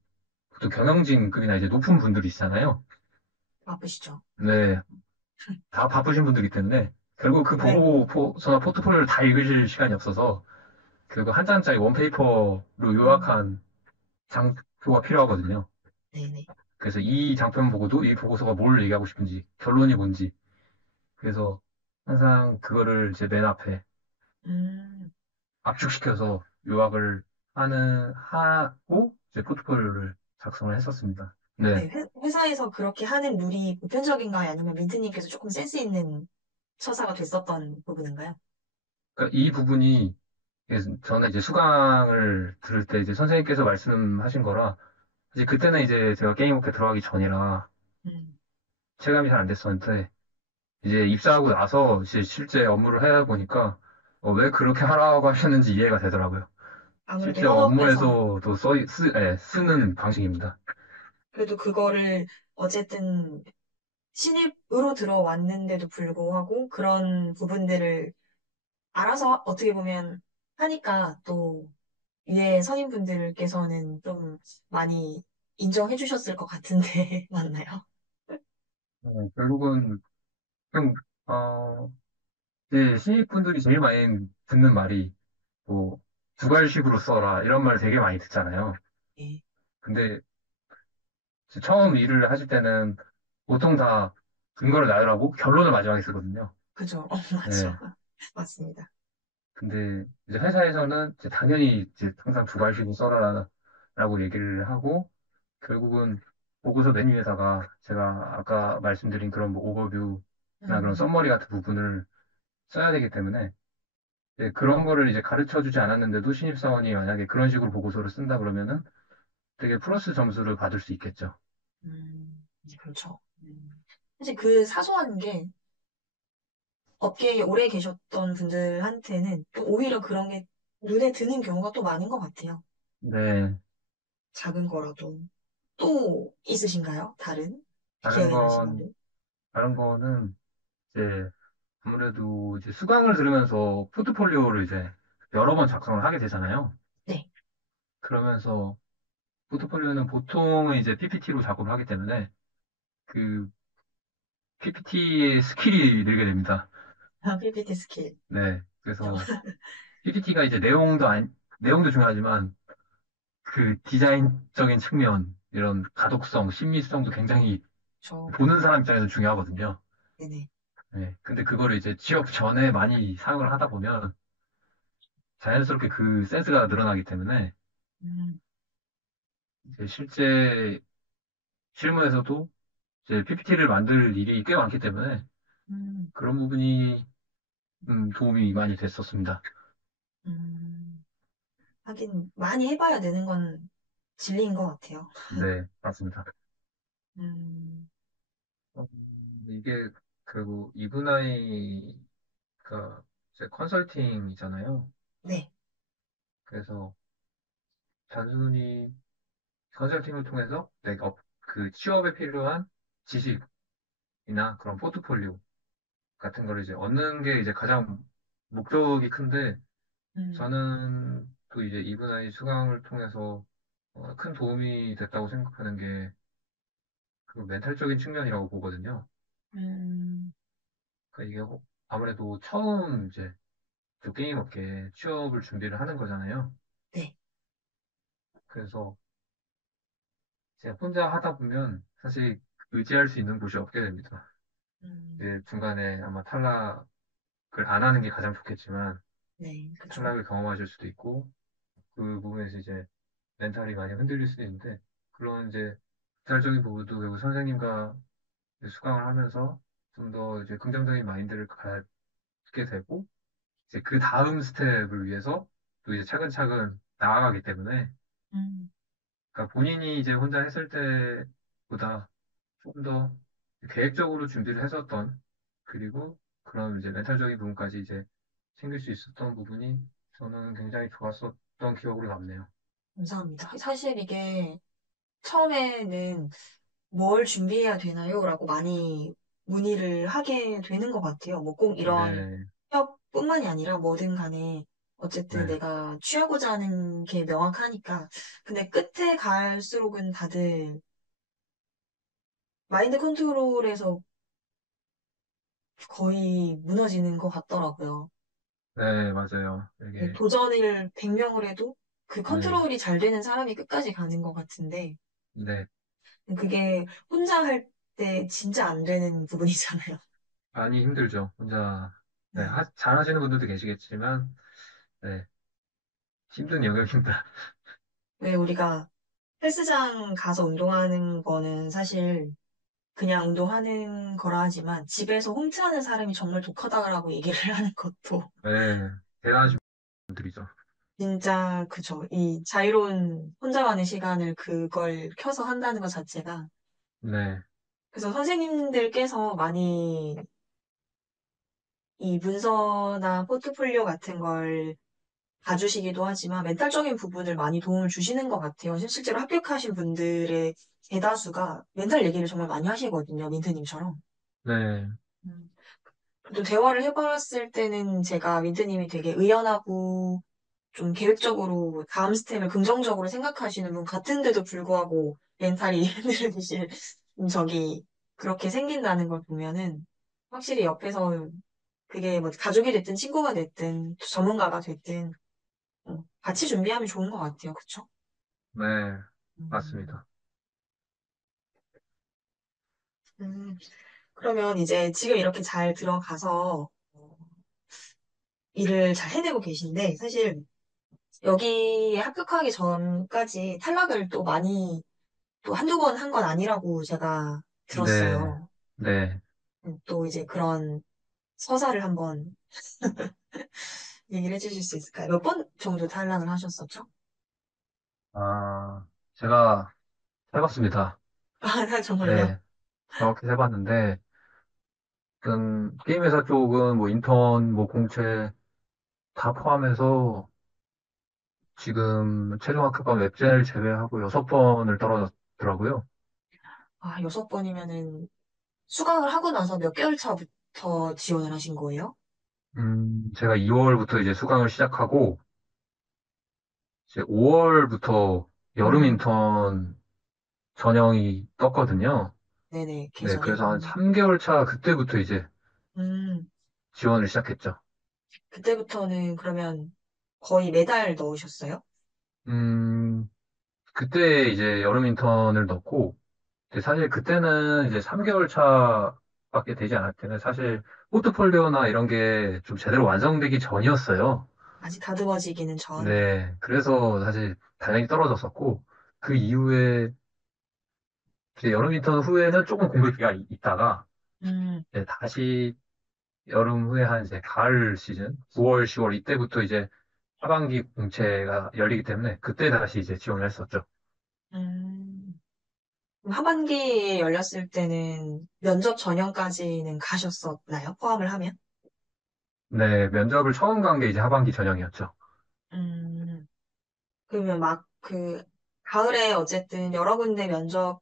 보통 경영진급이나 이제 높은 분들이 있잖아요. 바쁘시죠? 네, 다 바쁘신 분들이기 때문에 결국 그 네. 보고서나 포트폴리오를 다 읽으실 시간이 없어서 결국 한 장짜리 원페이퍼로 음, 요약한 장표가 필요하거든요. 네네. 그래서 이 장편 보고도 이 보고서가 뭘 얘기하고 싶은지, 결론이 뭔지. 그래서 항상 그거를 이제 맨 앞에 음, 압축시켜서 하고 이제 포트폴리오를 작성을 했었습니다. 네. 네, 회사에서 그렇게 하는 룰이 보편적인가요? 아니면 민트님께서 조금 센스 있는 처사가 됐었던 부분인가요? 그러니까 이 부분이 저는 이제 수강을 들을 때 이제 선생님께서 말씀하신 거라 이제 그때는 이제 제가 게임업계 들어가기 전이라 음, 체감이 잘 안 됐었는데 이제 입사하고 나서 이제 실제 업무를 해 보니까 왜 그렇게 하라고 하셨는지 이해가 되더라고요. 아무래도 실제 현업에서 업무에서도 쓰는 방식입니다. 그래도 그거를 어쨌든 신입으로 들어왔는데도 불구하고 그런 부분들을 알아서 어떻게 보면 하니까 또 위에 선임분들께서는 좀 많이 인정해 주셨을 것 같은데 맞나요? 결국은 좀 이제 신입분들이 제일 많이 듣는 말이 뭐 두괄식으로 써라 이런 말 되게 많이 듣잖아요. 예, 근데 이제 처음 일을 하실 때는 보통 다 근거를 나열하고 결론을 마지막에 쓰거든요. 그죠. 네. 맞죠. 맞습니다. 근데 이제 회사에서는 이제 당연히 이제 항상 두괄식으로 써라라고 얘기를 하고 결국은 보고서 맨 위에다가 제가 아까 말씀드린 그런 뭐 오버뷰나 그런 음, 써머리 같은 부분을 써야 되기 때문에 그런 거를 이제 가르쳐 주지 않았는데도 신입사원이 만약에 그런 식으로 보고서를 쓴다 그러면은 되게 플러스 점수를 받을 수 있겠죠. 그렇죠. 사실 그 사소한 게 업계에 오래 계셨던 분들한테는 또 오히려 그런 게 눈에 드는 경우가 또 많은 것 같아요. 네. 작은 거라도. 또 있으신가요? 다른 다른 기억에 나시는 건, 거? 다른 거는 이제 아무래도 이제 수강을 들으면서 포트폴리오를 이제 여러 번 작성을 하게 되잖아요. 네. 그러면서 포트폴리오는 보통은 이제 PPT로 작업을 하기 때문에 그 PPT의 스킬이 늘게 됩니다. PPT 스킬. 네. 저, 그래서 PPT가 이제 내용도 중요하지만 그 디자인적인 측면, 이런 가독성, 신미성도 굉장히 저, 보는 사람 입장에서 중요하거든요. 네네. 네. 근데 그거를 이제 취업 전에 많이 사용을 하다 보면 자연스럽게 그 센스가 늘어나기 때문에 음, 이제 실제 실무에서도 이제 PPT를 만들 일이 꽤 많기 때문에 음, 그런 부분이 도움이 많이 됐었습니다. 음. 하긴, 많이 해봐야 되는 건 진리인 것 같아요. 네, 맞습니다. 음, 이게 결국 이분아이가 이제 컨설팅이잖아요. 네. 그래서 단순히 컨설팅을 통해서 내가 그 취업에 필요한 지식이나 그런 포트폴리오 같은 거를 이제 얻는 게 이제 가장 목적이 큰데 음, 저는 또 이제 이분아이 수강을 통해서 큰 도움이 됐다고 생각하는 게 그 멘탈적인 측면이라고 보거든요. 음, 그러니까 이게 아무래도 처음 이제 그 게임 업계에 취업을 준비를 하는 거잖아요. 네. 그래서 제가 혼자 하다 보면 사실 의지할 수 있는 곳이 없게 됩니다. 음, 이제 중간에 아마 탈락을 안 하는 게 가장 좋겠지만 네, 그쵸. 탈락을 경험하실 수도 있고 그 부분에서 이제 멘탈이 많이 흔들릴 수도 있는데 그런 이제 멘탈적인 부분도 결국 선생님과 이제 수강을 하면서 좀 더 이제 긍정적인 마인드를 갖게 되고 이제 그 다음 스텝을 위해서 또 이제 차근차근 나아가기 때문에 음, 그러니까 본인이 이제 혼자 했을 때보다 조금 더 계획적으로 준비를 했었던 그리고 그런 이제 멘탈적인 부분까지 이제 챙길 수 있었던 부분이 저는 굉장히 좋았었던 기억으로 남네요. 감사합니다. 사실 이게 처음에는 뭘 준비해야 되나요? 라고 많이 문의를 하게 되는 것 같아요. 뭐 꼭 이런 네, 취업뿐만이 아니라 뭐든 간에 어쨌든 네, 내가 취하고자 하는 게 명확하니까. 근데 끝에 갈수록은 다들 마인드 컨트롤에서 거의 무너지는 것 같더라고요. 네, 맞아요. 네, 이게, 도전을 100명을 해도 그 네, 컨트롤이 잘 되는 사람이 끝까지 가는 것 같은데, 네. 그게 혼자 할 때 진짜 안 되는 부분이잖아요. 많이 힘들죠. 혼자, 네, 네. 잘하시는 분들도 계시겠지만, 네, 힘든 영역입니다. 왜 우리가 헬스장 가서 운동하는 거는 사실 그냥 운동하는 거라 하지만 집에서 홈트하는 사람이 정말 독하다라고 얘기를 하는 것도 네, 대단하신 분들이죠. 진짜 그죠. 이 자유로운 혼자만의 시간을 그걸 켜서 한다는 것 자체가 네, 그래서 선생님들께서 많이 이 문서나 포트폴리오 같은 걸 봐주시기도 하지만 멘탈적인 부분을 많이 도움을 주시는 것 같아요. 실제로 합격하신 분들의 대다수가 멘탈 얘기를 정말 많이 하시거든요. 민트님처럼. 네, 음. 또 대화를 해봤을 때는 제가 민트님이 되게 의연하고 좀 계획적으로 다음 스텝을 긍정적으로 생각하시는 분 같은데도 불구하고 멘탈이 흔들리실 적이 그렇게 생긴다는 걸 보면은 확실히 옆에서 그게 뭐 가족이 됐든 친구가 됐든 전문가가 됐든 같이 준비하면 좋은 것 같아요. 그쵸? 네, 음, 맞습니다. 음, 그러면 이제 지금 이렇게 잘 들어가서 일을 잘 해내고 계신데 사실 여기에 합격하기 전까지 탈락을 또 많이 또 한두 번 한 건 아니라고 제가 네, 들었어요. 네. 또 이제 그런 서사를 한번 얘기를 해주실 수 있을까요? 몇 번 정도 탈락을 하셨었죠? 아, 제가 해봤습니다. 아, 정말요? 네, 정확히 해봤는데, 게임 회사 쪽은 뭐 인턴, 뭐 공채 다 포함해서 지금 최종 합격한 웹젤 제외하고 6번을 떨어졌더라고요. 아, 6번이면은 수강을 하고 나서 몇 개월 차부터 지원을 하신 거예요? 제가 2월부터 이제 수강을 시작하고, 이제 5월부터 여름 음, 인턴 전형이 떴거든요. 네네, 네, 개전이요. 그래서 한 3개월 차 그때부터 이제 음, 지원을 시작했죠. 그때부터는 그러면 거의 매달 넣으셨어요? 음, 그때 이제 여름 인턴을 넣고, 근데 사실 그때는 이제 3개월 차밖에 되지 않았을 때는 사실 포트폴리오나 이런 게 좀 제대로 완성되기 전이었어요. 아직 다듬어지기는 전. 네, 그래서 사실 당연히 떨어졌었고, 그 이후에 이제 여름 인턴 후에는 조금 공백기가 있다가, 음, 이제 다시 여름 후에 한 이제 가을 시즌, 9월, 10월 이때부터 이제 하반기 공채가 열리기 때문에 그때 다시 이제 지원을 했었죠. 음. 그럼 하반기에 열렸을 때는 면접 전형까지는 가셨었나요? 포함을 하면? 네, 면접을 처음 간 게 이제 하반기 전형이었죠. 음, 그러면 막 그, 가을에 어쨌든 여러 군데 면접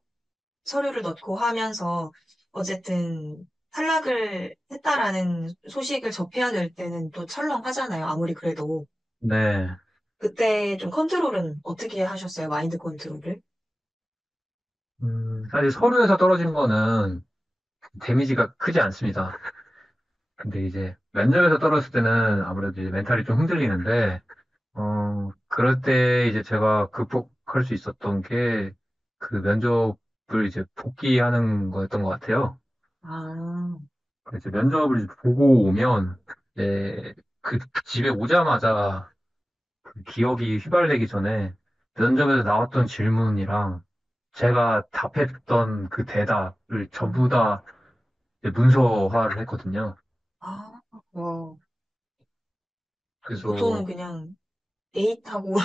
서류를 넣고 하면서 어쨌든 탈락을 했다라는 소식을 접해야 될 때는 또 철렁하잖아요. 아무리 그래도. 네. 그때 좀 컨트롤은 어떻게 하셨어요? 마인드 컨트롤을? 사실 서류에서 떨어진 거는 데미지가 크지 않습니다. 근데 이제 면접에서 떨어졌을 때는 아무래도 이제 멘탈이 좀 흔들리는데, 그럴 때 이제 제가 극복할 수 있었던 게 그 면접을 이제 복귀하는 거였던 것 같아요. 아, 그래서 면접을 이제 보고 오면, 이제 그 집에 오자마자 그 기억이 휘발되기 전에 면접에서 나왔던 질문이랑 제가 답했던 그 대답을 전부 다 이제 문서화를 했거든요. 아, 와. 보통은 그래서, 그냥 데이트하고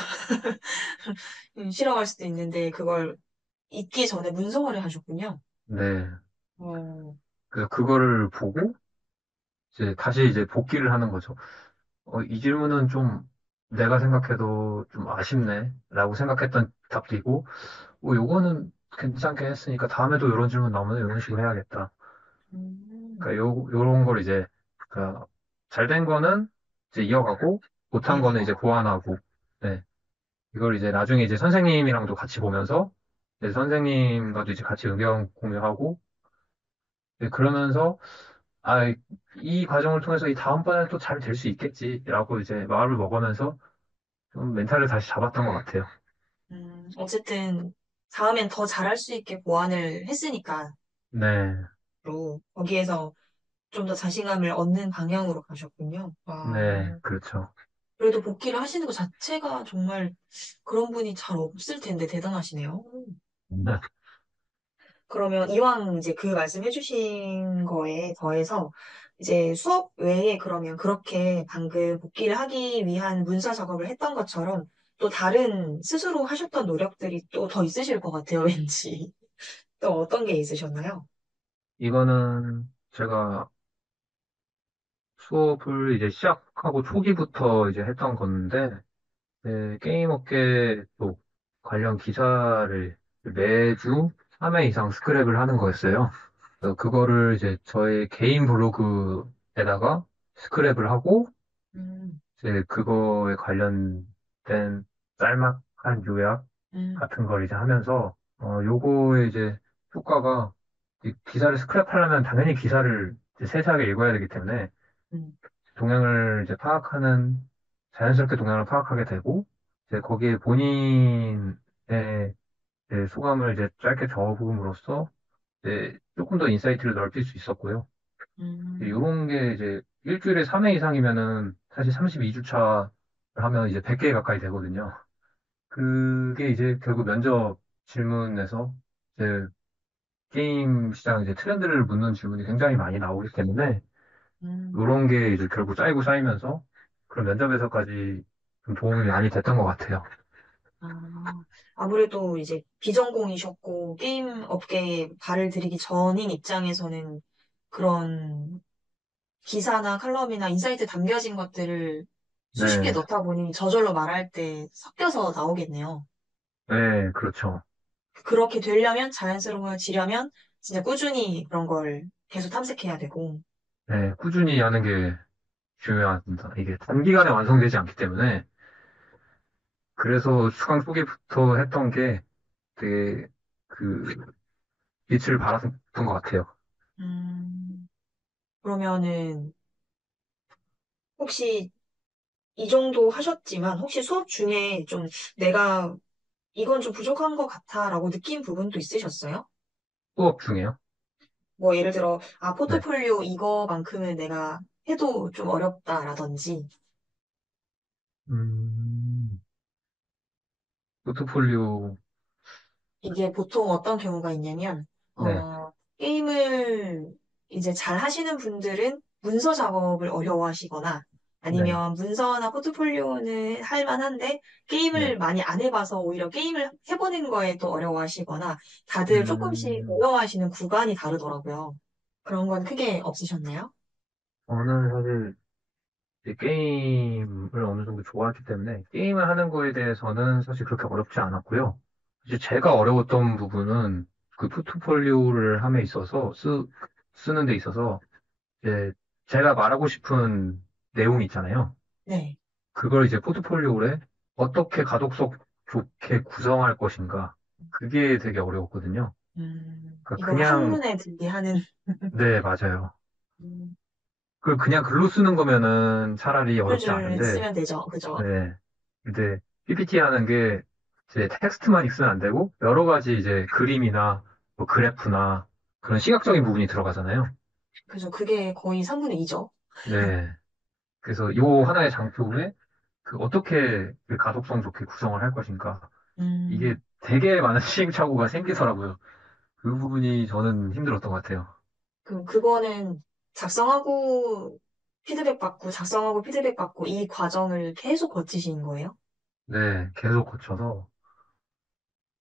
싫어할 수도 있는데 그걸 잊기 전에 문서화를 하셨군요. 네. 어, 그래서 그거를 보고 이제 다시 이제 복귀를 하는 거죠. 이 질문은 좀 내가 생각해도 좀 아쉽네. 라고 생각했던 답들이고, 요거는 괜찮게 했으니까 다음에도 이런 질문 나오면 이런 식으로 해야겠다. 음, 그러니까 요런 걸 이제, 그러니까 잘된 거는 이제 이어가고, 못한 거는 이제 네네. 보완하고, 네. 이걸 이제 나중에 이제 선생님이랑도 같이 보면서, 이제 선생님과도 이제 같이 의견 공유하고, 네, 그러면서, 아, 이 과정을 통해서 이 다음번에는 또 잘 될 수 있겠지라고 이제 마음을 먹으면서 좀 멘탈을 다시 잡았던 것 같아요. 어쨌든 다음엔 더 잘할 수 있게 보완을 했으니까, 네, 거기에서 좀 더 자신감을 얻는 방향으로 가셨군요. 와, 네, 그렇죠. 그래도 복귀를 하시는 것 자체가 정말 그런 분이 잘 없을 텐데 대단하시네요. 네, 그러면 이왕 이제 그 말씀해주신 거에 더해서 이제 수업 외에 그러면 그렇게 방금 복귀를 하기 위한 문서 작업을 했던 것처럼 또 다른 스스로 하셨던 노력들이 또 더 있으실 것 같아요, 왠지. 또 어떤 게 있으셨나요? 이거는 제가 수업을 이제 시작하고 초기부터 이제 했던 건데, 네, 게임 업계 쪽 관련 기사를 매주 3회 이상 스크랩을 하는 거였어요. 그래서 그거를 이제 저의 개인 블로그에다가 스크랩을 하고, 음, 이제 그거에 관련된 짤막한 요약 음, 같은 걸 이제 하면서, 요거의 이제 효과가, 이 기사를 스크랩하려면 당연히 기사를 이제 세세하게 읽어야 되기 때문에, 음, 동향을 이제 자연스럽게 동향을 파악하게 되고, 이제 거기에 본인의 이제 소감을 이제 짧게 적음으로써, 이제 조금 더 인사이트를 넓힐 수 있었고요. 음, 이런 게 이제 일주일에 3회 이상이면은 사실 32주차를 하면 이제 100개 가까이 되거든요. 그게 이제 결국 면접 질문에서 이제 게임 시장 이제 트렌드를 묻는 질문이 굉장히 많이 나오기 때문에 음. 이런 게 이제 결국 쌓이고 쌓이면서 그런 면접에서까지 좀 도움이 많이 됐던 것 같아요. 아, 아무래도 이제 비전공이셨고 게임 업계에 발을 들이기 전인 입장에서는 그런 기사나 칼럼이나 인사이트 담겨진 것들을 수십 개 네, 넣다 보니 저절로 말할 때 섞여서 나오겠네요. 네, 그렇죠. 그렇게 되려면 자연스러워지려면 진짜 꾸준히 그런 걸 계속 탐색해야 되고. 네, 꾸준히 하는 게 중요합니다. 이게 단기간에 완성되지 않기 때문에 그래서 수강 초기부터 했던 게 되게 그 빛을 발했던 것 같아요. 음, 그러면은 혹시 이 정도 하셨지만 혹시 수업 중에 좀 내가 이건 좀 부족한 것 같아라고 느낀 부분도 있으셨어요? 수업 중에요. 뭐 예를 들어, 아, 네. 포트폴리오 이거만큼은 내가 해도 좀 어렵다라든지, 음, 포트폴리오, 이게 보통 어떤 경우가 있냐면, 네, 게임을 이제 잘 하시는 분들은 문서 작업을 어려워하시거나, 네, 아니면 문서나 포트폴리오는 할 만한데, 네. 게임을 많이 안 해봐서 오히려 게임을 해보는 거에 또 어려워하시거나, 다들 조금씩 음, 어려워하시는 구간이 다르더라고요. 그런 건 크게 없으셨나요? 저는 사실 이제 게임을 어느 정도 좋아했기 때문에 게임을 하는 거에 대해서는 사실 그렇게 어렵지 않았고요. 이제 제가 어려웠던 부분은 그 포트폴리오를 함에 있어서 쓰는 데 있어서 이제 제가 말하고 싶은 내용이 있잖아요. 네. 그걸 이제 포트폴리오에 어떻게 가독성 좋게 구성할 것인가. 그게 되게 어려웠거든요. 그러니까 이걸 그냥, 한눈에 들게 하는, 네, 맞아요. 음, 그걸 그냥 글로 쓰는 거면은 차라리 한 어렵지 줄 않은데, 쓰면 되죠. 그죠? 네. 근데 PPT 하는 게 이제 텍스트만 있으면 안 되고, 여러 가지 이제 그림이나 뭐 그래프나 그런 시각적인 부분이 들어가잖아요. 그죠. 그게 거의 3분의 2죠. 네. 그래서 요 하나의 장표에 그 어떻게 그 가독성 좋게 구성을 할 것인가. 이게 음, 되게 많은 시행착오가 생기더라고요. 그 부분이 저는 힘들었던 것 같아요. 그거는 작성하고 피드백 받고, 작성하고 피드백 받고, 이 과정을 계속 거치신 거예요? 네, 계속 고쳐서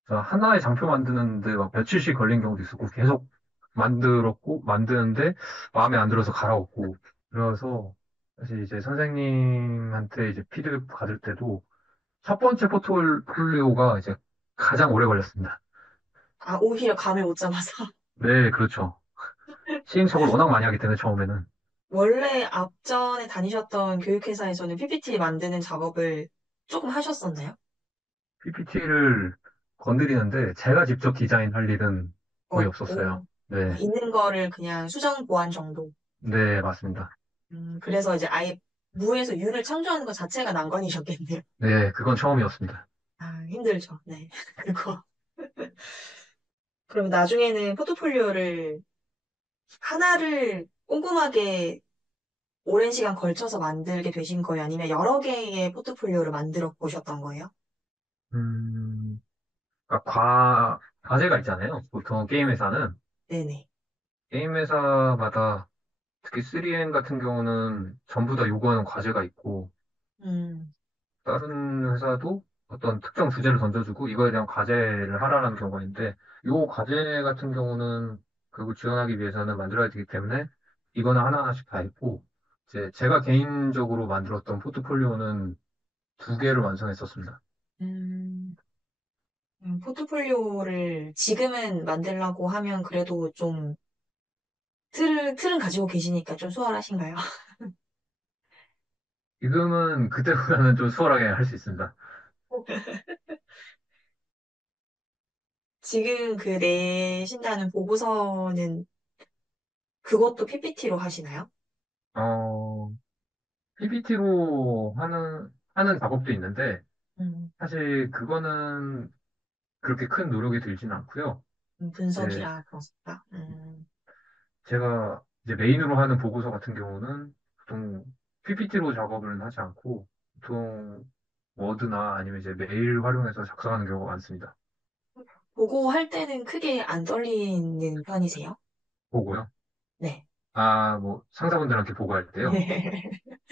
하나의 장표 만드는데 막 며칠씩 걸린 경우도 있었고 계속 만드는데 마음에 안 들어서 갈아엎고 그래서 사실 이제 선생님한테 이제 피드백 받을 때도 첫 번째 포트폴리오가 이제 가장 오래 걸렸습니다. 아, 오히려 감을 못 잡아서. 네, 그렇죠. 시행착오를 워낙 많이 하기 때문에 처음에는. 원래 앞전에 다니셨던 교육회사에서는 PPT 만드는 작업을 조금 하셨었나요? PPT를 건드리는데 제가 직접 디자인할 일은 거의 없었어요. 없고, 네, 있는 거를 그냥 수정 보완 정도. 네, 맞습니다. 그래서 이제 아예 무에서 유를 창조하는 것 자체가 난관이셨겠네요. 네, 그건 처음이었습니다. 아, 힘들죠. 네. 그거. 그럼 나중에는 포트폴리오를 하나를 꼼꼼하게 오랜 시간 걸쳐서 만들게 되신 거예요? 아니면 여러 개의 포트폴리오를 만들어 보셨던 거예요? 음, 그러니까 과제가 있잖아요. 보통 게임 회사는 네네. 게임 회사마다 특히 3M 같은 경우는 전부 다 요구하는 과제가 있고 음, 다른 회사도 어떤 특정 주제를 던져주고 이거에 대한 과제를 하라는 경우가 있는데 요 과제 같은 경우는 결국 지원하기 위해서는 만들어야 되기 때문에 이거는 하나하나씩 다 했고 이제 제가 개인적으로 만들었던 포트폴리오는 두 개를 완성했었습니다. 음, 포트폴리오를 지금은 만들라고 하면 그래도 좀 틀은 가지고 계시니까 좀 수월하신가요? 지금은 그때보다는 좀 수월하게 할 수 있습니다. 지금 그 내신다는 보고서는 그것도 PPT로 하시나요? 어, PPT로 하는 작업도 있는데 음, 사실 그거는 그렇게 큰 노력이 들지는 않고요. 이제 분석이라 그렇습니다. 제가 이제 메인으로 하는 보고서 같은 경우는 보통 PPT로 작업을 하지 않고 보통 워드나 아니면 이제 메일 활용해서 작성하는 경우가 많습니다. 보고할 때는 크게 안 떨리는 편이세요? 보고요. 네. 아, 뭐 상사분들한테 보고할 때요.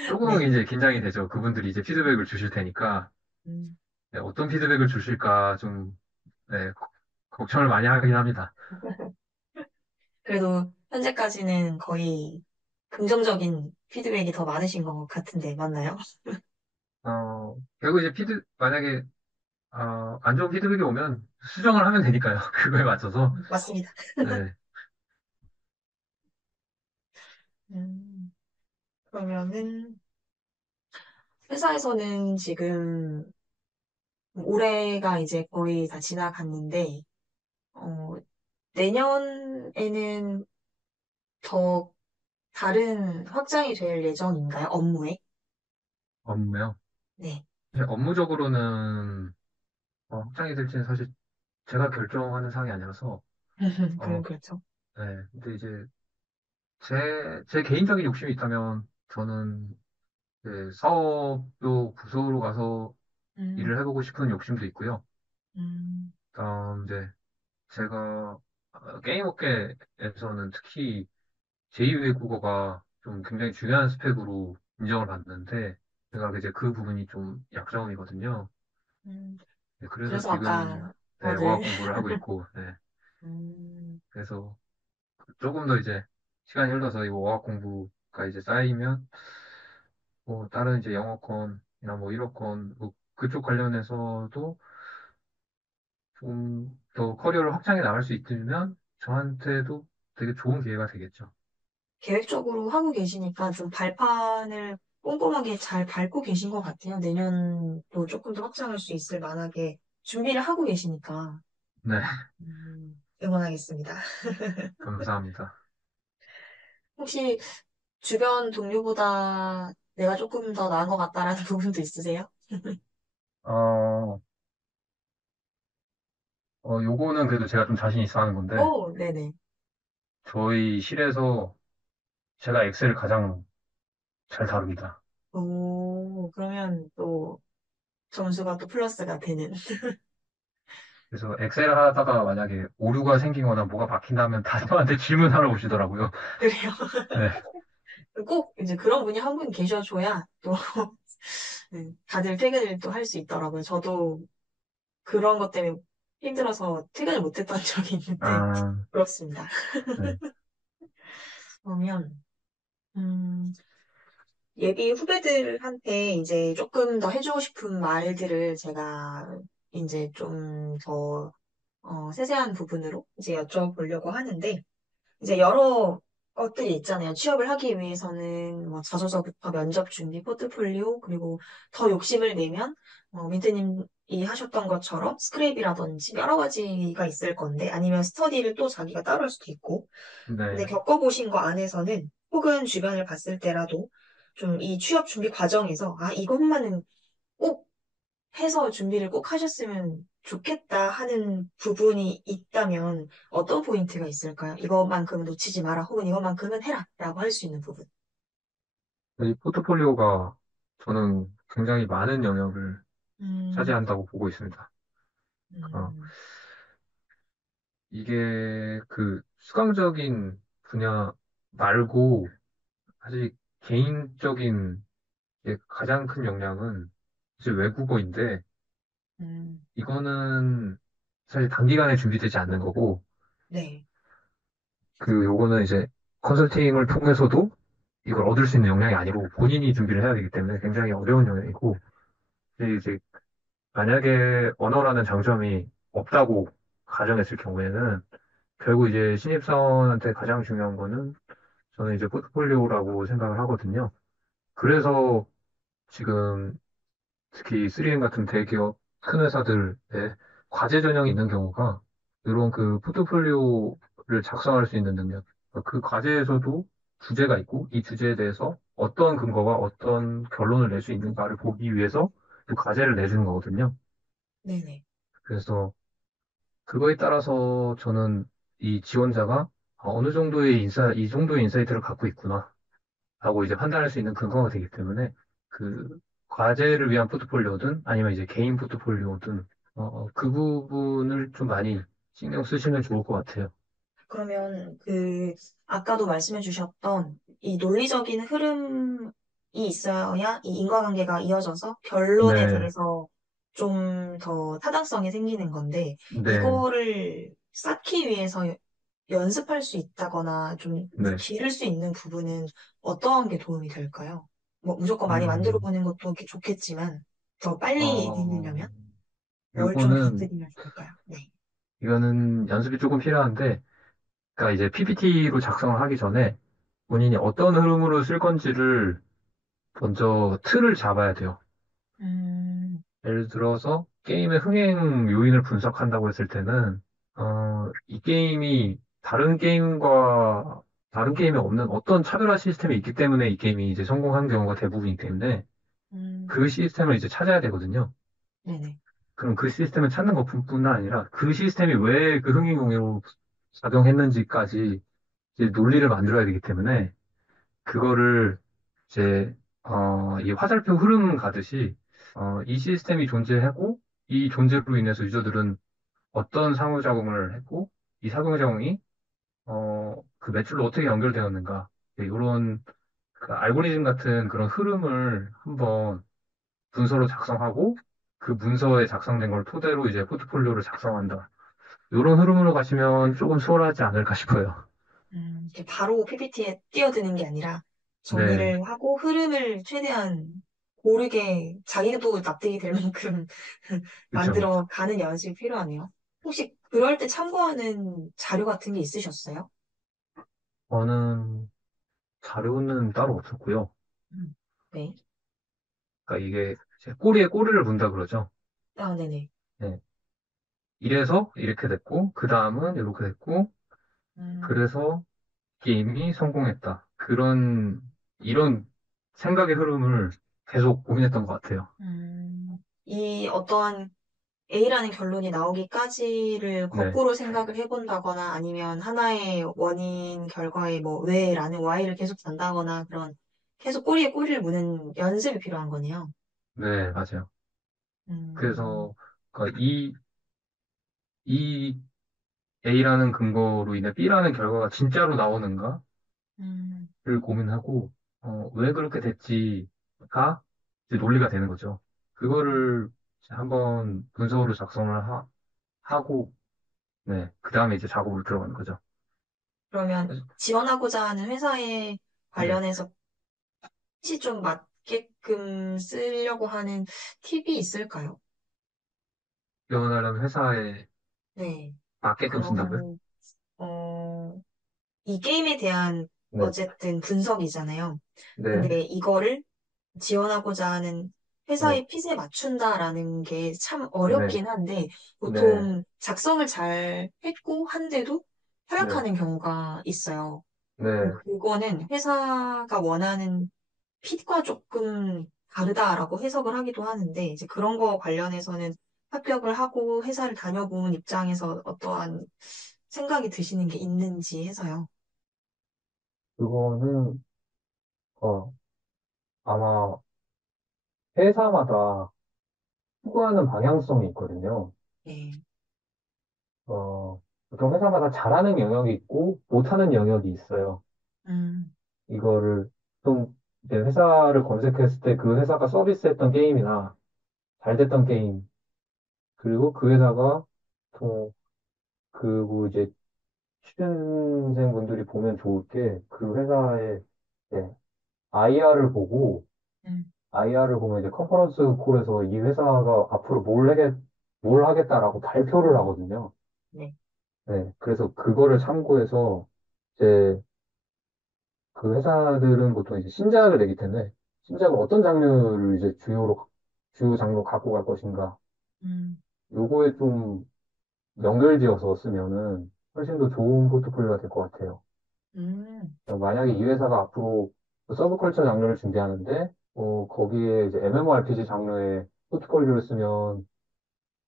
조금 네. 이제 긴장이 되죠. 그분들이 이제 피드백을 주실 테니까 음, 네, 어떤 피드백을 주실까 좀 네, 걱정을 많이 하긴 합니다. 그래도 현재까지는 거의 긍정적인 피드백이 더 많으신 것 같은데, 맞나요? 결국 이제 만약에 안 좋은 피드백이 오면 수정을 하면 되니까요. 그거에 맞춰서 맞습니다. 네. 음, 그러면은 회사에서는 지금 올해가 이제 거의 다 지나갔는데, 어, 내년에는 더 다른 확장이 될 예정인가요? 업무에? 업무요. 네. 이제 업무적으로는 확장이 될지는 사실 제가 결정하는 사항이 아니라서, 그럼 어, 그렇죠. 네. 근데 이제 제 개인적인 욕심이 있다면 저는 그 사업도 부서로 가서 음, 일을 해보고 싶은 욕심도 있고요. 음, 다음 이제 제가 게임 업계에서는 특히 제2외국어가 좀 굉장히 중요한 스펙으로 인정을 받는데 제가 이제 그 부분이 좀 약점이거든요. 음. 네, 그래서 그래서 지금 아까 네, 다들, 어학 공부를 하고 있고, 네. 음, 그래서 조금 더 이제 시간이 흘러서 이 어학 공부가 이제 쌓이면 뭐 다른 이제 영어권이나 뭐 1어권 뭐 그쪽 관련해서도 좀 더 커리어를 확장해 나갈 수 있으면 저한테도 되게 좋은 기회가 되겠죠. 계획적으로 하고 계시니까 좀 발판을 꼼꼼하게 잘 밟고 계신 것 같아요. 내년도 조금 더 확장할 수 있을 만하게 준비를 하고 계시니까. 네, 응원하겠습니다. 감사합니다. 혹시 주변 동료보다 내가 조금 더 나은 것 같다라는 부분도 있으세요? 어, 요거는 그래도 제가 좀 자신 있어 하는 건데, 오, 네네. 저희 실에서 제가 엑셀을 가장 잘 다룹니다. 오, 그러면 또 점수가 또 플러스가 되는. 그래서 엑셀 하다가 만약에 오류가 생기거나 뭐가 막힌다면 다 저한테 질문하러 오시더라고요. 그래요. 네. 꼭 이제 그런 분이 한 분 계셔줘야 또 다들 퇴근을 또 할 수 있더라고요. 저도 그런 것 때문에 힘들어서 퇴근을 못했던 적이 있는데 아, 그렇습니다. 네. 그러면 예비 후배들한테 이제 조금 더 해주고 싶은 말들을 제가 이제 좀 더 세세한 부분으로 이제 여쭤보려고 하는데 이제 여러 것들이 있잖아요. 취업을 하기 위해서는 뭐 자소서부터 면접 준비, 포트폴리오, 그리고 더 욕심을 내면 민트님이 하셨던 것처럼 스크랩이라든지 여러 가지가 있을 건데 아니면 스터디를 또 자기가 따로 할 수도 있고 근데 네. 겪어보신 거 안에서는 혹은 주변을 봤을 때라도 좀 이 취업 준비 과정에서 아, 이것만은 꼭 해서 준비를 꼭 하셨으면 좋겠다 하는 부분이 있다면 어떤 포인트가 있을까요? 이것만큼은 놓치지 마라 혹은 이것만큼은 해라 라고 할 수 있는 부분. 이 포트폴리오가 저는 굉장히 많은 영역을 음, 차지한다고 보고 있습니다. 어, 음, 이게 그 수강적인 분야 말고 사실 개인적인 가장 큰 역량은 사실 외국어인데 음, 이거는 사실 단기간에 준비되지 않는 거고 네, 그 요거는 이제 컨설팅을 통해서도 이걸 얻을 수 있는 역량이 아니고 본인이 준비를 해야 되기 때문에 굉장히 어려운 영역이고 이제 만약에 언어라는 장점이 없다고 가정했을 경우에는 결국 이제 신입사원한테 가장 중요한 거는 저는 이제 포트폴리오라고 생각을 하거든요. 그래서 지금 특히 3M 같은 대기업 큰 회사들의 과제 전형이 있는 경우가 이런 그 포트폴리오를 작성할 수 있는 능력. 그 과제에서도 주제가 있고 이 주제에 대해서 어떤 근거와 어떤 결론을 낼 수 있는가를 보기 위해서 그 과제를 내주는 거거든요. 네네. 그래서 그거에 따라서 저는 이 지원자가 어느 정도의 이 정도의 인사이트를 갖고 있구나 라고 이제 판단할 수 있는 근거가 되기 때문에 그 과제를 위한 포트폴리오든 아니면 이제 개인 포트폴리오든 그 부분을 좀 많이 신경 쓰시면 좋을 것 같아요. 그러면 아까도 말씀해 주셨던 이 논리적인 흐름이 있어야 이 인과관계가 이어져서 결론에 네, 대해서 좀 더 타당성이 생기는 건데, 네, 이거를 쌓기 위해서 연습할 수 있다거나 좀 네. 기를 수 있는 부분은 어떠한 게 도움이 될까요? 뭐 무조건 많이 만들어 음, 보는 것도 좋겠지만, 더 빨리 어, 늘리려면 뭘 좀 요거는, 건드리면 좋을까요? 네. 이거는 연습이 조금 필요한데, 그러니까 이제 PPT로 작성을 하기 전에 본인이 어떤 흐름으로 쓸 건지를 먼저 틀을 잡아야 돼요. 예를 들어서 게임의 흥행 요인을 분석한다고 했을 때는 이 게임이 다른 게임에 없는 어떤 차별화 시스템이 있기 때문에 이 게임이 이제 성공한 경우가 대부분이기 때문에 음, 그 시스템을 이제 찾아야 되거든요. 네네. 그럼 그 시스템을 찾는 것뿐만 아니라 그 시스템이 왜 그 흥행 요인으로 작용했는지까지 이제 논리를 만들어야 되기 때문에 그거를 이제 이 화살표 흐름 가듯이 이 시스템이 존재하고 이 존재로 인해서 유저들은 어떤 상호작용을 했고 이 상호작용이 그 매출로 어떻게 연결되었는가 이런 그 알고리즘 같은 그런 흐름을 한번 문서로 작성하고 그 문서에 작성된 걸 토대로 이제 포트폴리오를 작성한다. 이런 흐름으로 가시면 조금 수월하지 않을까 싶어요. 이렇게 바로 PPT에 뛰어드는 게 아니라 네, 정리를 하고 흐름을 최대한 고르게 자기도 납득이 될 만큼 그렇죠. 만들어 가는 연습이 필요하네요. 혹시 그럴 때 참고하는 자료 같은 게 있으셨어요? 저는 자료는 따로 없었고요. 음. 네. 그러니까 이게 이제 꼬리에 꼬리를 문다 그러죠. 아, 네네. 네. 이래서 이렇게 됐고, 그 다음은 이렇게 됐고, 음, 그래서 게임이 성공했다. 이런 생각의 흐름을 계속 고민했던 것 같아요. 이 어떠한 A라는 결론이 나오기까지를 네. 거꾸로 생각을 해본다거나 아니면 하나의 원인 결과에 뭐 왜라는 Y를 계속 단다거나 그런 계속 꼬리에 꼬리를 무는 연습이 필요한 거네요. 네, 맞아요. 음, 그래서, 그러니까 이 A라는 근거로 인해 B라는 결과가 진짜로 나오는가를 음, 고민하고, 왜 그렇게 됐지가 이제 논리가 되는 거죠. 그거를 이제 한번 문서로 작성을 하고, 네. 그 다음에 이제 작업으로 들어가는 거죠. 그러면 지원하고자 하는 회사에 네. 관련해서 혹시 좀 맞게끔 쓰려고 하는 팁이 있을까요? 지원하려면 회사에 네. 맞게끔 쓴다고요? 그러면, 어, 이 게임에 대한 네, 어쨌든 분석이잖아요. 네, 근데 이거를 지원하고자 하는 네, 회사의 핏에 맞춘다라는 게 참 네, 어렵긴 한데, 네, 보통 작성을 잘 했고 한데도 네, 탈락하는 경우가 있어요. 네. 그거는 회사가 원하는 핏과 조금 다르다라고 해석을 하기도 하는데, 이제 그런 거 관련해서는 합격을 하고 회사를 다녀본 입장에서 어떠한 생각이 드시는 게 있는지 해서요. 그거는, 어, 아마 회사마다 추구하는 방향성이 있거든요. 네. 보통 회사마다 잘하는 영역이 있고 못하는 영역이 있어요. 음, 이거를 좀 이제 회사를 검색했을 때 그 회사가 서비스했던 게임이나 잘 됐던 게임, 그리고 그 회사가 또 그리고 이제 취준생분들이 보면 좋을 게 그 회사의 IR을 보고 음, IR을 보면 이제 컨퍼런스 콜에서 이 회사가 앞으로 뭘 하겠다라고 발표를 하거든요. 네. 네, 그래서 그거를 참고해서 이제 그 회사들은 보통 이제 신작을 내기 때문에 신작을 어떤 장르를 이제 주요 장르로 갖고 갈 것인가. 음, 요거에 좀 연결지어서 쓰면은 훨씬 더 좋은 포트폴리오가 될 것 같아요. 음, 만약에 이 회사가 앞으로 서브컬처 장르를 준비하는데, 거기에 이제 MMORPG 장르의 포트폴리오를 쓰면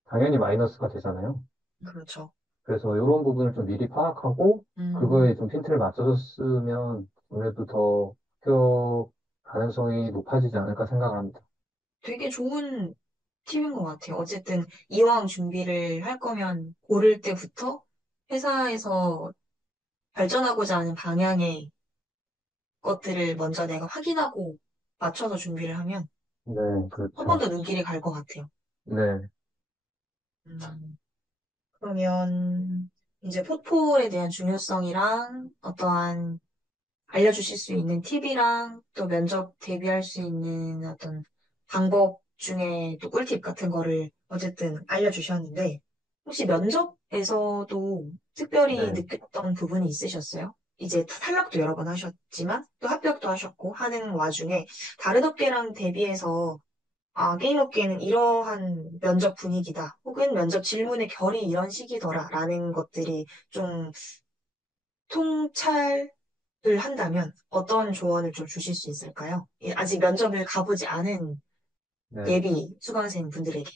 당연히 마이너스가 되잖아요. 그렇죠. 그래서 이런 부분을 좀 미리 파악하고, 음, 그거에 좀 핀트를 맞춰서 쓰면 아무래도 더 합격 가능성이 높아지지 않을까 생각합니다. 되게 좋은 팁인 것 같아요. 어쨌든 이왕 준비를 할 거면 고를 때부터 회사에서 발전하고자 하는 방향의 것들을 먼저 내가 확인하고 맞춰서 준비를 하면 네, 한 번 그렇죠. 더 눈길이 갈 것 같아요. 네, 음, 그러면 이제 포폴에 대한 중요성이랑 어떠한 알려주실 수 있는 팁이랑 또 면접 대비할 수 있는 어떤 방법 중에 또 꿀팁 같은 거를 어쨌든 알려주셨는데 혹시 면접에서도 특별히 네, 느꼈던 부분이 있으셨어요? 이제 탈락도 여러 번 하셨지만 또 합격도 하셨고 하는 와중에 다른 업계랑 대비해서 아, 게임 업계는 이러한 면접 분위기다. 혹은 면접 질문의 결이 이런 식이더라. 라는 것들이 좀 통찰을 한다면 어떤 조언을 좀 주실 수 있을까요? 아직 면접을 가보지 않은 네, 예비 수강생 분들에게.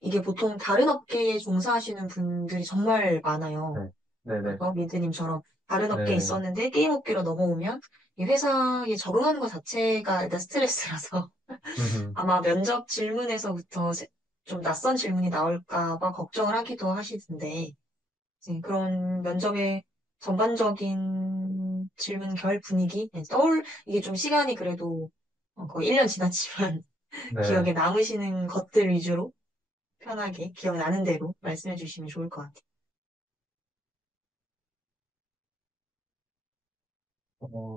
이게 보통 다른 업계에 종사하시는 분들이 정말 많아요. 네, 네, 네, 그죠? 미드님처럼 다른 업계에 네, 있었는데 게임 업계로 넘어오면 이 회사에 적응하는 것 자체가 일단 스트레스라서 음, 아마 면접 질문에서부터 좀 낯선 질문이 나올까 봐 걱정을 하기도 하시던데 이제 그런 면접의 전반적인 질문 결 분위기, 네, 이게 좀 시간이 그래도 거의 1년 지났지만 네. 기억에 남으시는 것들 위주로 편하게 기억나는 대로 말씀해 주시면 좋을 것 같아요.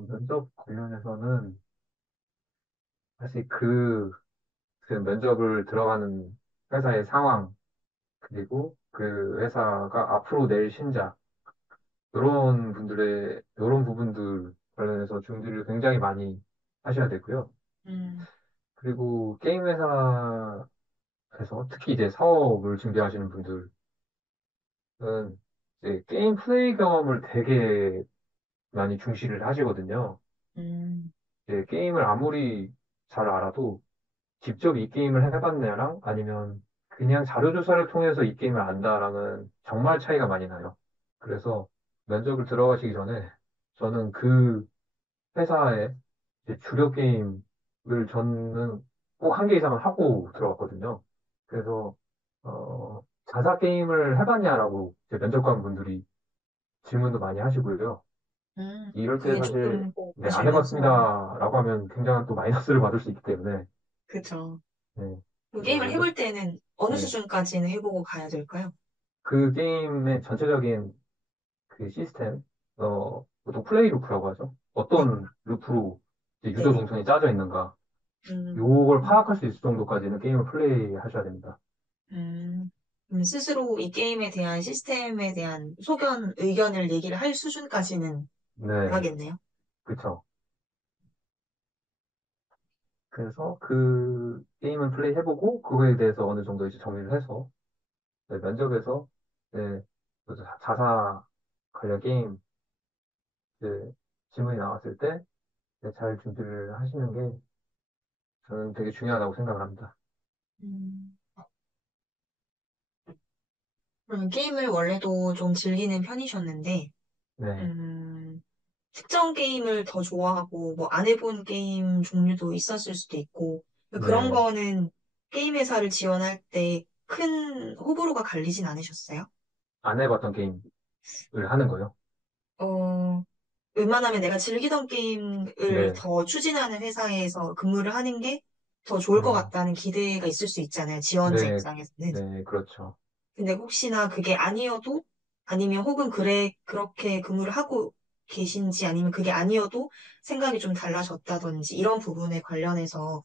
면접 관련해서는 사실 그 면접을 들어가는 회사의 상황, 그리고 그 회사가 앞으로 낼 신작, 이런 부분들 관련해서 준비를 굉장히 많이 하셔야 되고요. 음, 그리고 게임 회사에서 특히 이제 사업을 준비하시는 분들은 이제 게임 플레이 경험을 되게 많이 중시를 하시거든요. 음, 이제 게임을 아무리 잘 알아도 직접 이 게임을 해봤냐랑 아니면 그냥 자료조사를 통해서 이 게임을 안다랑은 정말 차이가 많이 나요. 그래서 면접을 들어가시기 전에 저는 그 회사의 이제 주력 게임을 저는 꼭 한 개 이상은 하고 들어갔거든요. 그래서 자사 게임을 해봤냐라고 이제 면접관 분들이 질문도 많이 하시고요. 이럴 때 그게 사실 조금 네, 안 보시면서, 해봤습니다라고 하면 굉장한 또 마이너스를 받을 수 있기 때문에 그쵸. 네, 그 그래서 게임을 해볼 때는 어느 네, 수준까지는 해보고 가야 될까요? 그 게임의 전체적인 그 시스템, 보통 플레이 루프라고 하죠. 네, 어떤 루프로 이제 유저 네네. 동선이 짜져 있는가, 음, 요걸 파악할 수 있을 정도까지는 게임을 플레이 하셔야 됩니다. 음, 스스로 이 게임에 대한 시스템에 대한 소견, 의견을 얘기를 할 수준까지는 네, 해야겠네요. 그쵸. 그래서 그 게임은 플레이 해보고 그거에 대해서 어느 정도 이제 정리를 해서 네, 면접에서 네, 그 자사 관련 게임 이제 질문이 나왔을 때 네, 잘 준비를 하시는 게 저는 되게 중요하다고 생각을 합니다. 음, 그러면 게임을 원래도 좀 즐기는 편이셨는데, 네, 음, 특정 게임을 더 좋아하고, 뭐, 안 해본 게임 종류도 있었을 수도 있고, 그런 네, 거는 게임 회사를 지원할 때 큰 호불호가 갈리진 않으셨어요? 안 해봤던 게임을 하는 거요. 어, 웬만하면 내가 즐기던 게임을 네, 더 추진하는 회사에서 근무를 하는 게 더 좋을 것 음, 같다는 기대가 있을 수 있잖아요. 지원자 네, 입장에서는. 네, 그렇죠. 근데 혹시나 그게 아니어도, 아니면 혹은 그래, 그렇게 근무를 하고 계신지, 아니면 그게 아니어도 생각이 좀 달라졌다든지, 이런 부분에 관련해서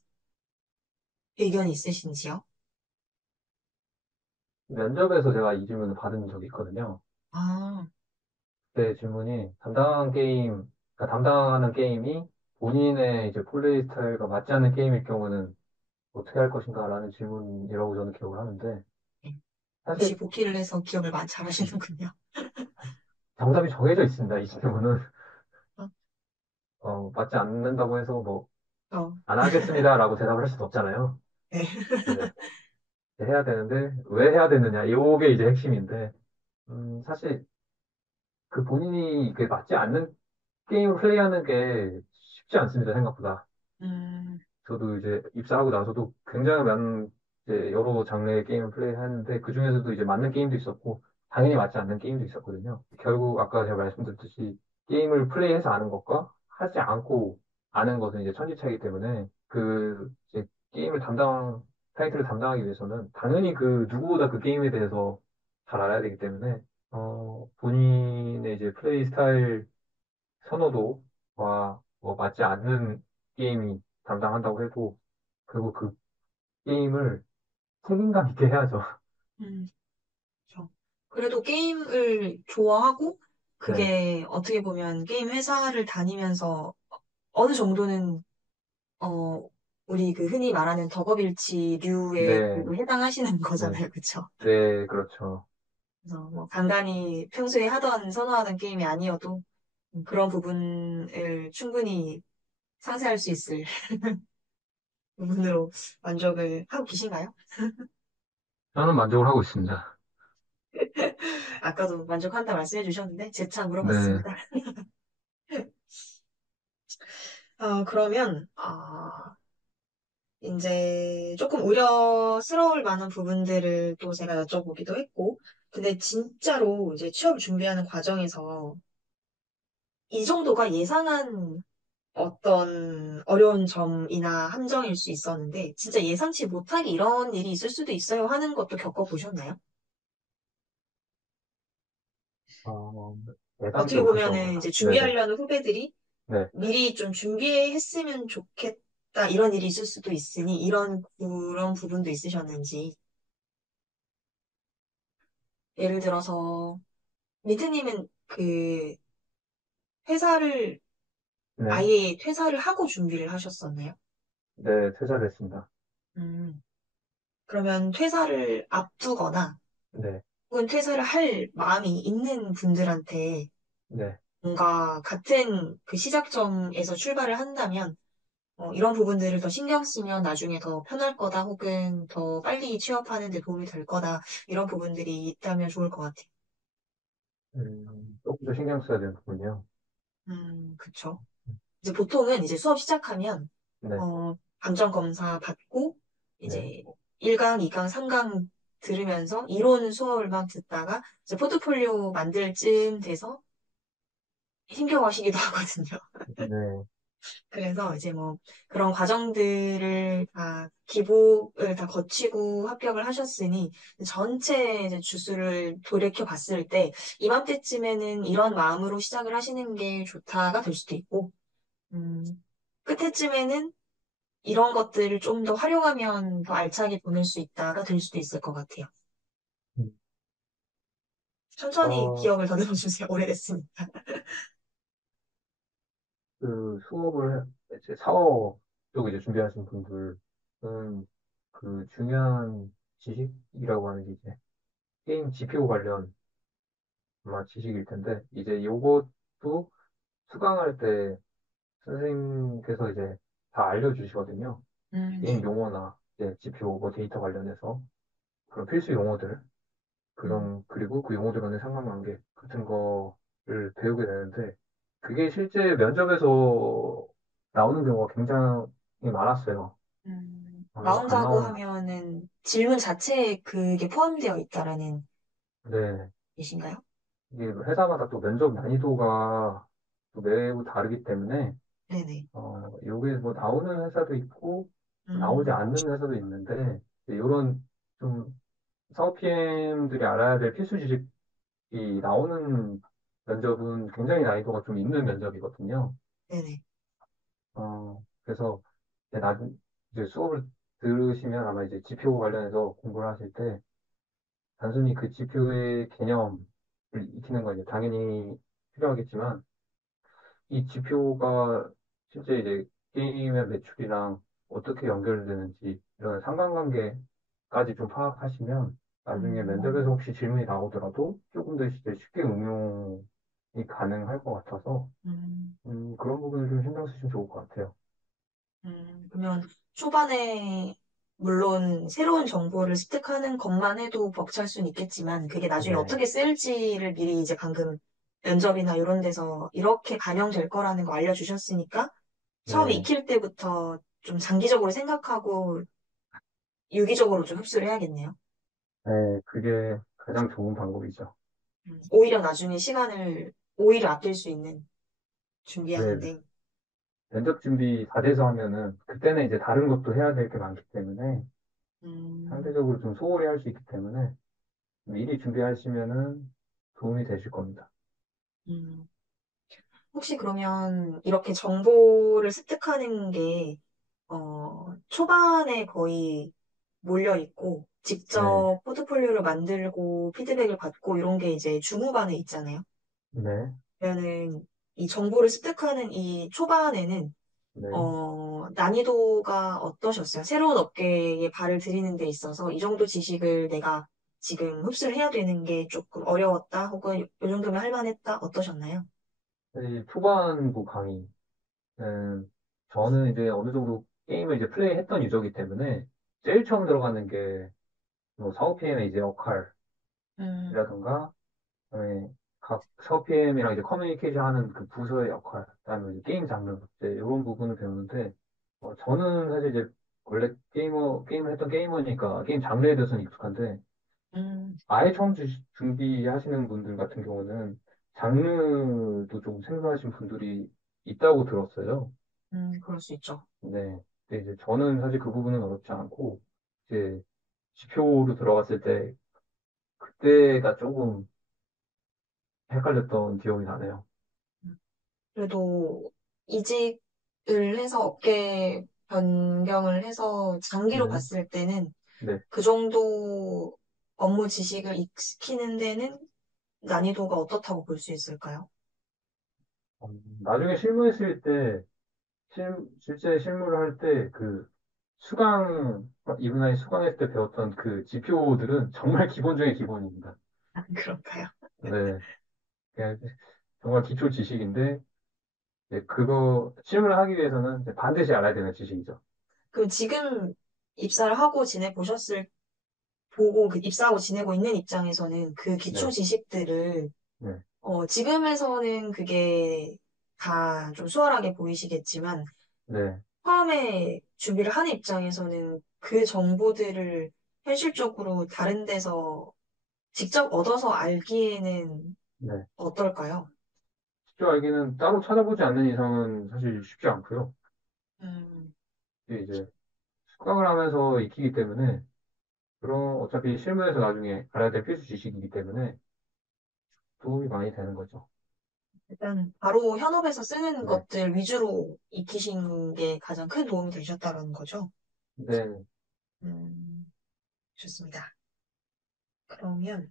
의견이 있으신지요? 면접에서 제가 이 질문을 받은 적이 있거든요. 아, 그때 질문이 그러니까 담당하는 게임이 본인의 이제 플레이 스타일과 맞지 않는 게임일 경우는 어떻게 할 것인가라는 질문이라고 저는 기억을 하는데, 네. 다시 사실 복귀를 해서 기억을 많이 잘하시는군요. 정답이 정해져 있습니다. 이 질문은. 어, 맞지 않는다고 해서 뭐, 어, 안 하겠습니다라고 대답을 할 수도 없잖아요. 네. 네, 해야 되는데, 왜 해야 되느냐. 이게 이제 핵심인데, 사실 그 본인이 그 맞지 않는 게임을 플레이하는 게 쉽지 않습니다, 생각보다. 음, 저도 이제 입사하고 나서도 굉장히 많은 이제 여러 장르의 게임을 플레이하는데 그 중에서도 이제 맞는 게임도 있었고 당연히 맞지 않는 게임도 있었거든요. 결국 아까 제가 말씀드렸듯이 게임을 플레이해서 아는 것과 하지 않고 아는 것은 이제 천지차이기 때문에 그 이제 게임을 타이틀을 담당하기 위해서는 당연히 그 누구보다 그 게임에 대해서 잘 알아야 되기 때문에 본인의 이제 플레이 스타일 선호도와 뭐 맞지 않는 게임이 담당한다고 해도 결국 그 게임을 책임감 있게 해야죠. 음, 그렇죠. 그래도 게임을 좋아하고, 네, 그게 어떻게 보면 게임 회사를 다니면서 어느 정도는, 어, 우리 그 흔히 말하는 덕업일치류에 네, 그래도 해당하시는 네, 거잖아요. 그쵸? 네, 그렇죠. 그래서 뭐 간간히 평소에 선호하던 게임이 아니어도 그런 부분을 충분히 상쇄할 수 있을 부분으로 만족을 하고 계신가요? 저는 만족을 하고 있습니다. 아까도 만족한다 말씀해 주셨는데 재차 네, 물어봤습니다. 그러면 이제 조금 우려스러울 만한 부분들을 또 제가 여쭤보기도 했고, 근데 진짜로 이제 취업 준비하는 과정에서 이 정도가 예상한 어떤 어려운 점이나 함정일 수 있었는데, 진짜 예상치 못하게 이런 일이 있을 수도 있어요 하는 것도 겪어보셨나요? 어, 예상치 어떻게 못했던 보면은 거요. 이제 네네, 준비하려는 후배들이 네. 미리 좀 준비했으면 좋겠다 이런 일이 있을 수도 있으니 이런 그런 부분도 있으셨는지. 예를 들어서 민트님은 그 회사를 네, 아예 퇴사를 하고 준비를 하셨었나요? 네, 퇴사를 했습니다. 음, 그러면 퇴사를 앞두거나 네, 혹은 퇴사를 할 마음이 있는 분들한테 네. 뭔가 같은 그 시작점에서 출발을 한다면 이런 부분들을 더 신경 쓰면 나중에 더 편할 거다 혹은 더 빨리 취업하는 데 도움이 될 거다 이런 부분들이 있다면 좋을 것 같아요. 조금 더 신경 써야 되는 부분이요. 그쵸. 이제 보통은 이제 수업 시작하면 네, 감정 검사 받고 네, 이제 1강, 2강, 3강 들으면서 이론 수업을 막 듣다가 이제 포트폴리오 만들 쯤 돼서 힘겨워하시기도 하거든요. 네. 그래서 이제 뭐 그런 과정들을 다 기복을 다 거치고 합격을 하셨으니 전체 이제 주수를 돌이켜 봤을 때 이맘때쯤에는 이런 마음으로 시작을 하시는 게 좋다가 될 수도 있고 음, 끝에쯤에는 이런 것들을 좀 더 활용하면 더 알차게 보낼 수 있다가 될 수도 있을 것 같아요. 음, 천천히 어, 기억을 더듬어 주세요. 오래됐으니까. 그 이제 사업 쪽 이제 준비하시는 분들은 그 중요한 지식이라고 하는 게 이제 게임 GPU 관련 아마 지식일 텐데, 이제 요것도 수강할 때 선생님께서 이제 다 알려주시거든요. 게임 네. 용어나 이제 GPU 뭐 데이터 관련해서 그런 필수 용어들, 음, 그리고 그 용어들 간의 상관관계 같은 거를 배우게 되는데, 그게 실제 면접에서 나오는 경우가 굉장히 많았어요. 안 나온다고 나온, 하면은 질문 자체에 그게 포함되어 있다라는 네. 뜻인가요? 이게 회사마다 또 면접 난이도가 또 매우 다르기 때문에, 네네. 요게 뭐 나오는 회사도 있고, 나오지 음, 않는 회사도 있는데, 이런 좀 사업 PM들이 알아야 될 필수 지식이 나오는 면접은 굉장히 난이도가 좀 있는 면접이거든요. 네네. 그래서 이제 이제 수업을 들으시면 아마 이제 GPU 관련해서 공부를 하실 때 단순히 그 GPU의 개념을 익히는 건 이제 당연히 필요하겠지만 이 GPU가 실제 이제 게임의 매출이랑 어떻게 연결되는지 이런 상관관계까지 좀 파악하시면 나중에 면접에서 음, 혹시 질문이 나오더라도 조금 더 이제 쉽게 응용이 가능할 것 같아서 음, 그런 부분을 좀 신경 쓰시면 좋을 것 같아요. 그러면 초반에 물론 새로운 정보를 습득하는 것만 해도 벅찰 수는 있겠지만 그게 나중에 네, 어떻게 쓰일지를 미리 이제 방금 면접이나 이런 데서 이렇게 반영될 거라는 거 알려주셨으니까 처음에 네, 익힐 때부터 좀 장기적으로 생각하고 유기적으로 좀 흡수를 해야겠네요. 네, 그게 가장 좋은 방법이죠. 오히려 나중에 시간을 오히려 아낄 수 있는 네, 준비하는데. 면접 준비 다 돼서 하면은 그때는 이제 다른 것도 해야 될 게 많기 때문에 음, 상대적으로 좀 소홀히 할 수 있기 때문에 미리 준비하시면은 도움이 되실 겁니다. 음. 혹시 그러면 이렇게 정보를 습득하는 게, 초반에 거의 몰려 있고, 네, 직접 포트폴리오를 만들고 피드백을 받고 이런 게 이제 중후반에 있잖아요. 네, 그러면은 이 정보를 습득하는 이 초반에는, 네. 난이도가 어떠셨어요? 새로운 업계에 발을 들이는 데 있어서 이 정도 지식을 내가 지금 흡수를 해야 되는 게 조금 어려웠다, 혹은 이 정도면 할 만했다, 어떠셨나요? 이 초반부 강의는 저는 이제 어느 정도 게임을 이제 플레이했던 유저이기 때문에 제일 처음 들어가는 게뭐 사업 PM의 이제 음, 역할이라든가 그다음에 각 사업 PM이랑 이제 커뮤니케이션 하는 그 부서의 역할, 그다음에 이제 게임 장르 이제 이런 부분을 배우는데 저는 사실 이제 원래 게임을 했던 게이머니까 게임 장르에 대해서는 익숙한데 음, 아예 처음 준비하시는 분들 같은 경우는 장르도 좀 생소하신 분들이 있다고 들었어요. 그럴 수 있죠. 네. 근데 이제 저는 사실 그 부분은 어렵지 않고, 이제 지표로 들어갔을 때, 그때가 조금 헷갈렸던 기억이 나네요. 그래도 이직을 해서 업계 변경을 해서 장기로 네. 봤을 때는 네. 그 정도 업무 지식을 익히는 데는 난이도가 어떻다고 볼 수 있을까요? 나중에 실무했을 때, 실제 실무를 할 때, 이분한테 수강했을 때 배웠던 그 지표들은 정말 기본 중에 기본입니다. 그런가요? 네. 그냥 정말 기초 지식인데, 이제 그거 실무를 하기 위해서는 이제 반드시 알아야 되는 지식이죠. 그럼 지금 입사를 하고 지내보셨을, 보고 그 입사하고 지내고 있는 입장에서는 그 기초 네, 지식들을, 네, 지금에서는 그게 다 좀 수월하게 보이시겠지만, 네, 처음에 준비를 하는 입장에서는 그 정보들을 현실적으로 다른 데서 직접 얻어서 알기에는 네. 어떨까요? 직접 알기는 따로 찾아보지 않는 이상은 사실 쉽지 않고요. 음, 이제 수강을 하면서 익히기 때문에 그런 어차피 실무에서 나중에 알아야 될 필수 지식이기 때문에 도움이 많이 되는 거죠. 일단 바로 현업에서 쓰는 네, 것들 위주로 익히신 게 가장 큰 도움이 되셨다는 거죠. 네, 음, 좋습니다. 그러면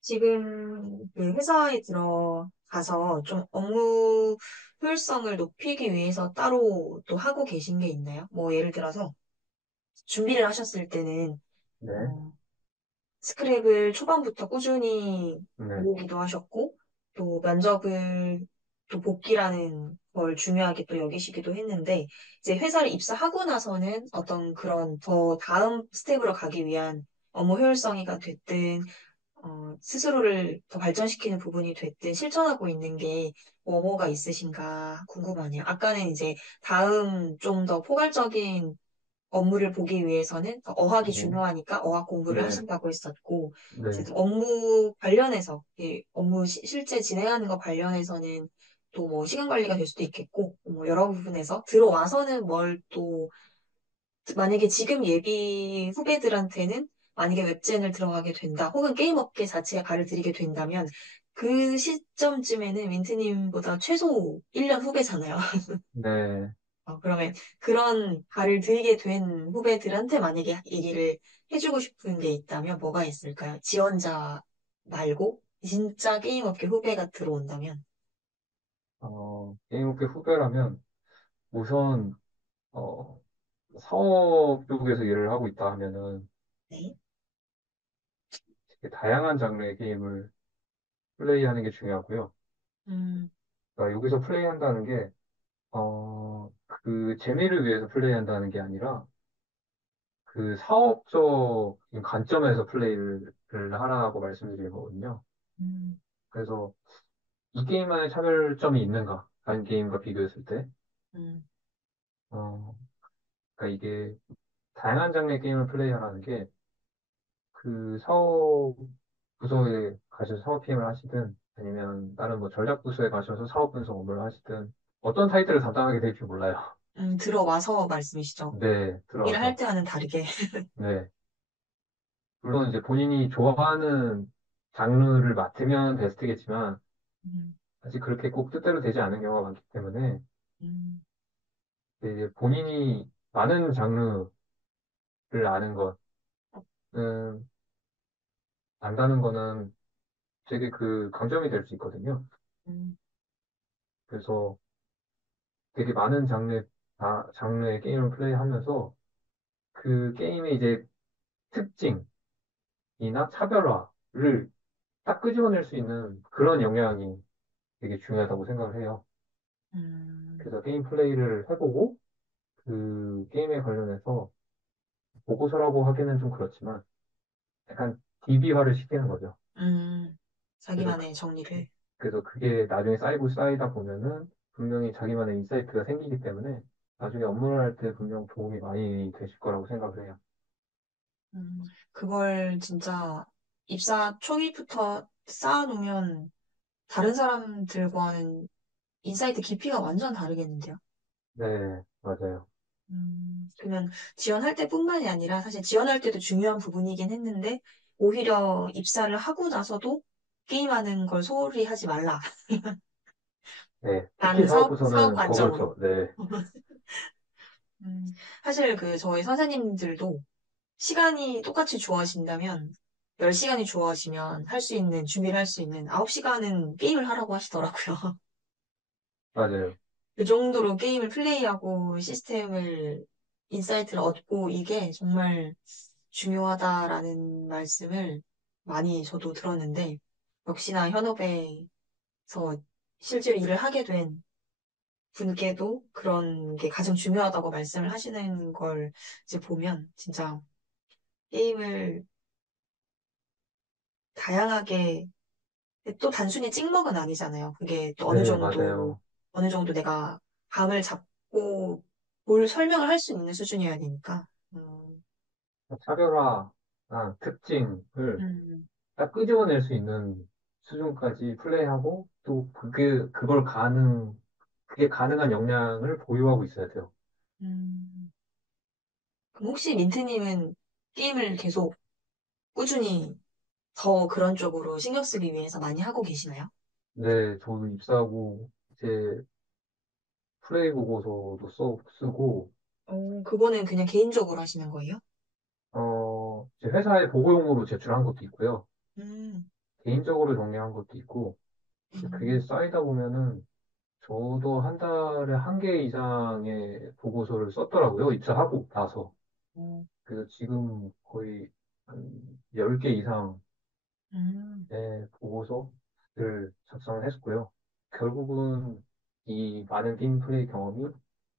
지금 그 회사에 들어가서 좀 업무 효율성을 높이기 위해서 따로 또 하고 계신 게 있나요? 뭐 예를 들어서 준비를 하셨을 때는 네, 어, 스크랩을 초반부터 꾸준히 네, 모으기도 하셨고, 또 면접을 또 복귀라는 걸 중요하게 또 여기시기도 했는데, 이제 회사를 입사하고 나서는 어떤 그런 더 다음 스텝으로 가기 위한 업무 효율성이가 됐든, 스스로를 더 발전시키는 부분이 됐든 실천하고 있는 게 뭐가 있으신가 궁금하네요. 아까는 이제 다음 좀 더 포괄적인 업무를 보기 위해서는 어학이 네, 중요하니까 어학 공부를 네, 하신다고 했었고, 이제 네. 또 업무 관련해서, 이 업무 실제 진행하는 거 관련해서는 또 뭐 시간 관리가 될 수도 있겠고, 뭐 여러 부분에서 들어와서는 뭘 또, 만약에 지금 예비 후배들한테는 만약에 웹젠을 들어가게 된다, 혹은 게임 업계 자체에 발을 들이게 된다면, 그 시점쯤에는 윈트님보다 최소 1년 후배잖아요. 네. 그러면 그런 발을 들이게 된 후배들한테 만약에 얘기를 해주고 싶은 게 있다면 뭐가 있을까요? 지원자 말고 진짜 게임업계 후배가 들어온다면. 게임업계 후배라면 우선, 어, 사업 쪽에서 일을 하고 있다 하면은 네. 되게 다양한 장르의 게임을 플레이하는 게 중요하고요. 음, 그러니까 여기서 플레이한다는 게, 그 재미를 위해서 플레이한다는 게 아니라 그 사업적인 관점에서 플레이를 하라고 말씀드린 거거든요. 음, 그래서 이 게임만의 차별점이 있는가? 다른 게임과 비교했을 때. 음, 어, 그러니까 이게 다양한 장르의 게임을 플레이하라는 게 그 사업 부서에 가셔서 사업 PM을 하시든 아니면 다른 뭐 전략 부서에 가셔서 사업 분석 업무를 하시든 어떤 타이틀을 담당하게 될지 몰라요. 들어와서 말씀이시죠. 네, 일을 할 들어와서. 때와는 다르게. 네. 물론 이제 본인이 좋아하는 장르를 맡으면 베스트겠지만 음, 아직 그렇게 꼭 뜻대로 되지 않은 경우가 많기 때문에 음, 이제 본인이 많은 장르를 아는 것은 안다는 거는 되게 그 강점이 될 수 있거든요. 음, 그래서 되게 많은 장르의 게임을 플레이하면서 그 게임의 이제 특징이나 차별화를 딱 끄집어낼 수 있는 그런 역량이 되게 중요하다고 생각을 해요. 음, 그래서 게임 플레이를 해보고 그 게임에 관련해서 보고서라고 하기는 좀 그렇지만 약간 DB화를 시키는 거죠. 음. 그래서 그, 자기만의 정리를. 그래서 그게 나중에 쌓이고 쌓이다 보면은 분명히 자기만의 인사이트가 생기기 때문에 나중에 업무를 할 때 분명 도움이 많이 되실 거라고 생각을 해요. 그걸 진짜 입사 초기부터 쌓아놓으면 다른 사람들과는 인사이트 깊이가 완전 다르겠는데요. 네, 맞아요. 그러면 지원할 때뿐만이 아니라 사실 지원할 때도 중요한 부분이긴 했는데 오히려 입사를 하고 나서도 게임하는 걸 소홀히 하지 말라. 네, 특히 라는 사업 사업부서는 더 관점으로. 그렇죠. 네, 음, 사실 그 저희 선생님들도 시간이 똑같이 주어진다면 10시간이 주어지면 할 수 있는, 준비를 할 수 있는 9시간은 게임을 하라고 하시더라고요. 맞아요. 그 정도로 게임을 플레이하고 시스템을, 인사이트를 얻고 이게 정말 중요하다라는 말씀을 많이 저도 들었는데, 역시나 현업에서 실제로 일을 하게 된 분께도 그런 게 가장 중요하다고 말씀을 하시는 걸 이제 보면 진짜 게임을 다양하게 또 단순히 찍먹은 아니잖아요. 그게 또 네, 맞아요. 어느 정도 내가 감을 잡고 뭘 설명을 할 수 있는 수준이어야 되니까. 차별화나 특징을 음, 딱 끄집어낼 수 있는 수준까지 플레이하고 또 그게 가능한 역량을 보유하고 있어야 돼요. 음. 그럼 혹시 민트님은 게임을 계속 꾸준히 더 그런 쪽으로 신경 쓰기 위해서 많이 하고 계시나요? 네, 저도 입사하고 이제 플레이 보고서도 쓰고, 그거는 그냥 개인적으로 하시는 거예요? 이제 회사에 보고용으로 제출한 것도 있고요. 음, 개인적으로 정리한 것도 있고, 그게 음, 쌓이다 보면은 저도 한 달에 한 개 이상의 보고서를 썼더라고요. 입사하고 나서. 음, 그래서 지금 거의 한 10개 이상의 음, 보고서를 작성을 했고요. 결국은 이 많은 게임 플레이 경험이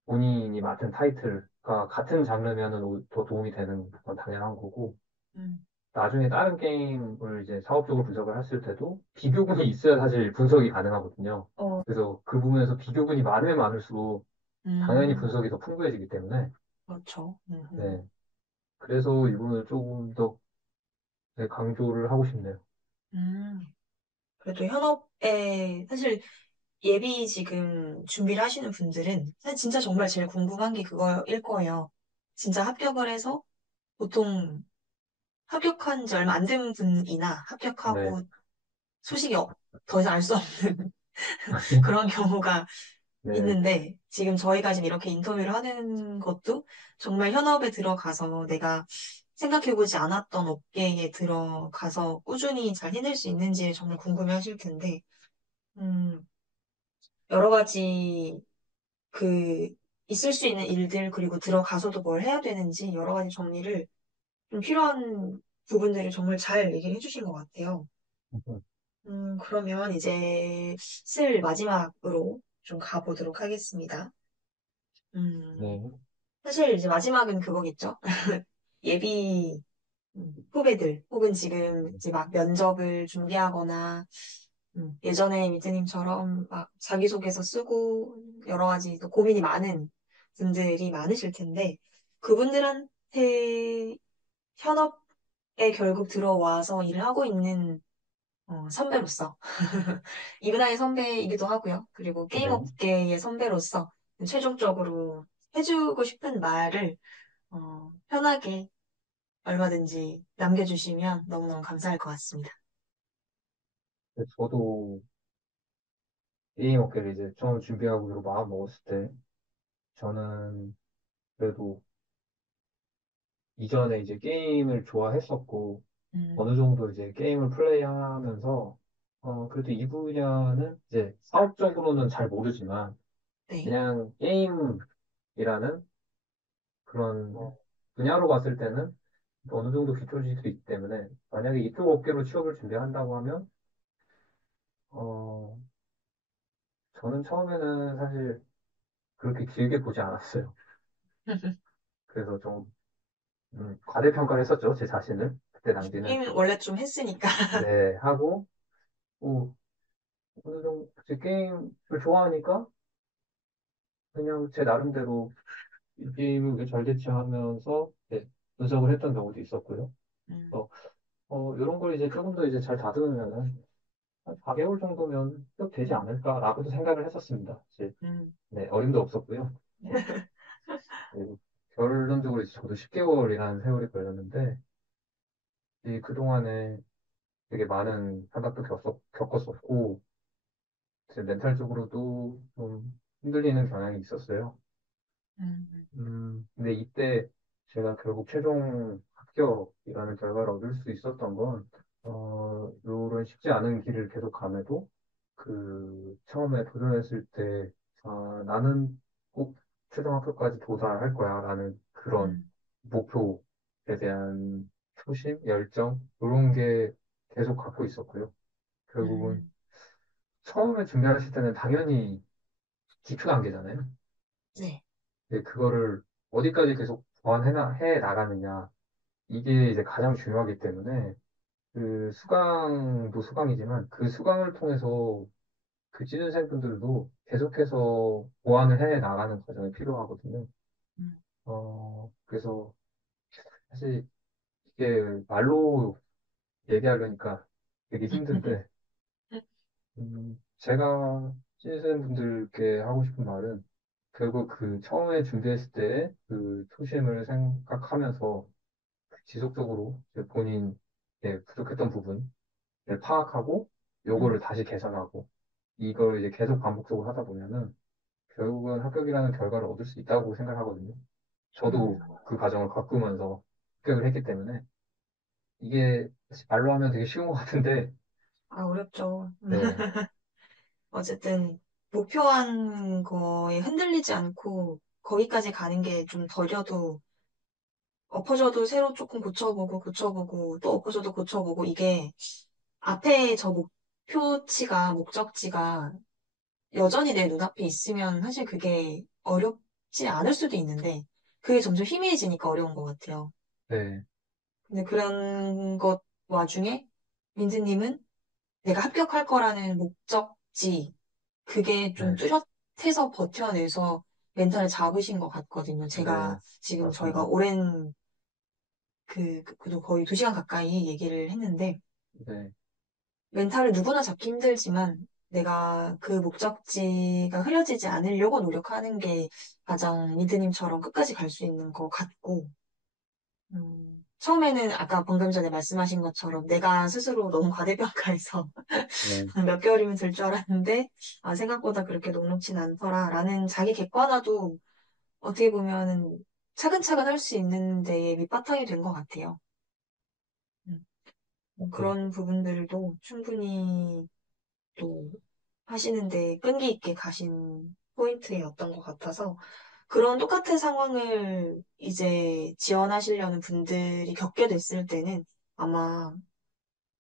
본인이 맡은 타이틀과 같은 장르면은 더 도움이 되는 건 당연한 거고, 음, 나중에 다른 게임을 이제 사업적으로 분석을 했을 때도 비교군이 있어야 사실 분석이 가능하거든요. 어, 그래서 그 부분에서 비교군이 많으면 많을수록 당연히 음, 분석이 더 풍부해지기 때문에, 그렇죠. 네. 그래서 이 부분을 조금 더 네, 강조를 하고 싶네요. 음. 그래도 현업에 사실 예비 지금 준비를 하시는 분들은 사실 진짜 정말 제일 궁금한 게 그거일 거예요. 진짜 합격을 해서 보통 합격한 지 얼마 안 된 분이나 네. 합격하고 소식이 더 이상 알 수 없는 그런 경우가 네. 있는데 지금 저희가 지금 이렇게 인터뷰를 하는 것도 정말 현업에 들어가서 내가 생각해보지 않았던 업계에 들어가서 꾸준히 잘 해낼 수 있는지 정말 궁금해 하실 텐데, 음, 여러 가지 그 있을 수 있는 일들 그리고 들어가서도 뭘 해야 되는지 여러 가지 정리를 좀 필요한 부분들을 정말 잘 얘기를 해주신 것 같아요. 그러면 이제 슬 마지막으로 좀 가보도록 하겠습니다. 음, 네. 사실 이제 마지막은 그거겠죠. 예비 후배들 혹은 지금 이제 막 면접을 준비하거나 예전에 미드님처럼 막 자기소개서 쓰고 여러 가지 또 고민이 많은 분들이 많으실 텐데 그분들한테 현업에 결국 들어와서 일을 하고 있는 선배로서 이브나의 선배이기도 하고요. 그리고 게임 네. 업계의 선배로서 최종적으로 해주고 싶은 말을 편하게 얼마든지 남겨주시면 너무너무 감사할 것 같습니다. 저도 게임 업계를 이제 처음 준비하고 이거 마음 먹었을 때, 저는 그래도 이전에 이제 게임을 좋아했었고, 어느 음, 정도 이제 게임을 플레이하면서, 그래도 이 분야는 이제 사업적으로는 잘 모르지만, 네. 그냥 게임이라는 그런 분야로 봤을 때는 어느 정도 기초 지식도 있기 때문에, 만약에 이쪽 업계로 취업을 준비한다고 하면, 어, 저는 처음에는 사실 그렇게 길게 보지 않았어요. 그래서 좀, 과대평가를 했었죠, 제 자신을. 그때 당시는. 게임 원래 좀 했으니까. 네, 하고, 뭐, 어느 정도, 제 게임을 좋아하니까, 그냥 제 나름대로 이 게임을 왜 잘 됐지 하면서, 네, 분석을 했던 경우도 있었고요. 음, 그래서, 이런 걸 이제 조금 더 이제 잘 다듬으면은, 한 4개월 정도면 또 되지 음, 않을까라고도 생각을 했었습니다. 이제, 음, 네, 어림도 없었고요. 네, 그리고 결론적으로 이제 저도 10개월이라는 세월이 걸렸는데, 이 그동안에 되게 많은 생각도 겪었었고, 제 멘탈적으로도 좀 흔들리는 경향이 있었어요. 음, 근데 이때 제가 결국 최종 합격이라는 결과를 얻을 수 있었던 건, 요런 쉽지 않은 길을 계속 감에도, 처음에 도전했을 때, 나는 꼭 최종 합격까지 도달할 거야, 라는 그런 음, 목표에 대한 초심, 열정, 이런 게 계속 갖고 있었고요. 결국은 음, 처음에 준비하실 때는 당연히 기초 단계잖아요. 네. 근데 그거를 어디까지 계속 해 나가느냐. 이게 이제 가장 중요하기 때문에 그 수강도 수강이지만 그 수강을 통해서 그 취준생분들도 계속해서 보완을 해 나가는 과정이 필요하거든요. 음, 그래서 사실 이게 말로 얘기하려니까 되게 힘든데, 제가 취준생분들께 하고 싶은 말은 결국 그 처음에 준비했을 때 그 초심을 생각하면서 지속적으로 이제 본인의 부족했던 부분을 파악하고 요거를 음, 다시 개선하고 이걸 이제 계속 반복적으로 하다 보면은 결국은 합격이라는 결과를 얻을 수 있다고 생각하거든요. 저도 음, 그 과정을 겪으면서 합격을 했기 때문에 이게 사실 말로 하면 되게 쉬운 것 같은데 아, 어렵죠. 네, 어쨌든, 목표한 거에 흔들리지 않고, 거기까지 가는 게 좀 더뎌도, 엎어져도 새로 조금 고쳐보고, 고쳐보고, 또 엎어져도 고쳐보고, 이게 앞에 저 목표치가, 목적지가 여전히 내 눈앞에 있으면 사실 그게 어렵지 않을 수도 있는데, 그게 점점 희미해지니까 어려운 것 같아요. 네, 근데 그런 것 와중에 민지님은 내가 합격할 거라는 목적지, 그게 좀 네, 뚜렷해서 버텨내서 멘탈을 잡으신 것 같거든요. 네, 제가 지금 저희가 맞습니다. 오랜 그도 거의 2시간 가까이 얘기를 했는데, 네, 멘탈을 누구나 잡기 힘들지만 내가 그 목적지가 흐려지지 않으려고 노력하는 게 가장 민트님처럼 끝까지 갈 수 있는 것 같고, 처음에는 아까 방금 전에 말씀하신 것처럼 내가 스스로 너무 과대평가해서 네, 몇 개월이면 될 줄 알았는데, 아, 생각보다 그렇게 녹록진 않더라라는 자기 객관화도 어떻게 보면은 차근차근 할 수 있는 데에 밑바탕이 된 것 같아요. 음, 뭐 네, 그런 부분들도 충분히 또 하시는데 끈기 있게 가신 포인트였던 것 같아서 그런 똑같은 상황을 이제 지원하시려는 분들이 겪게 됐을 때는 아마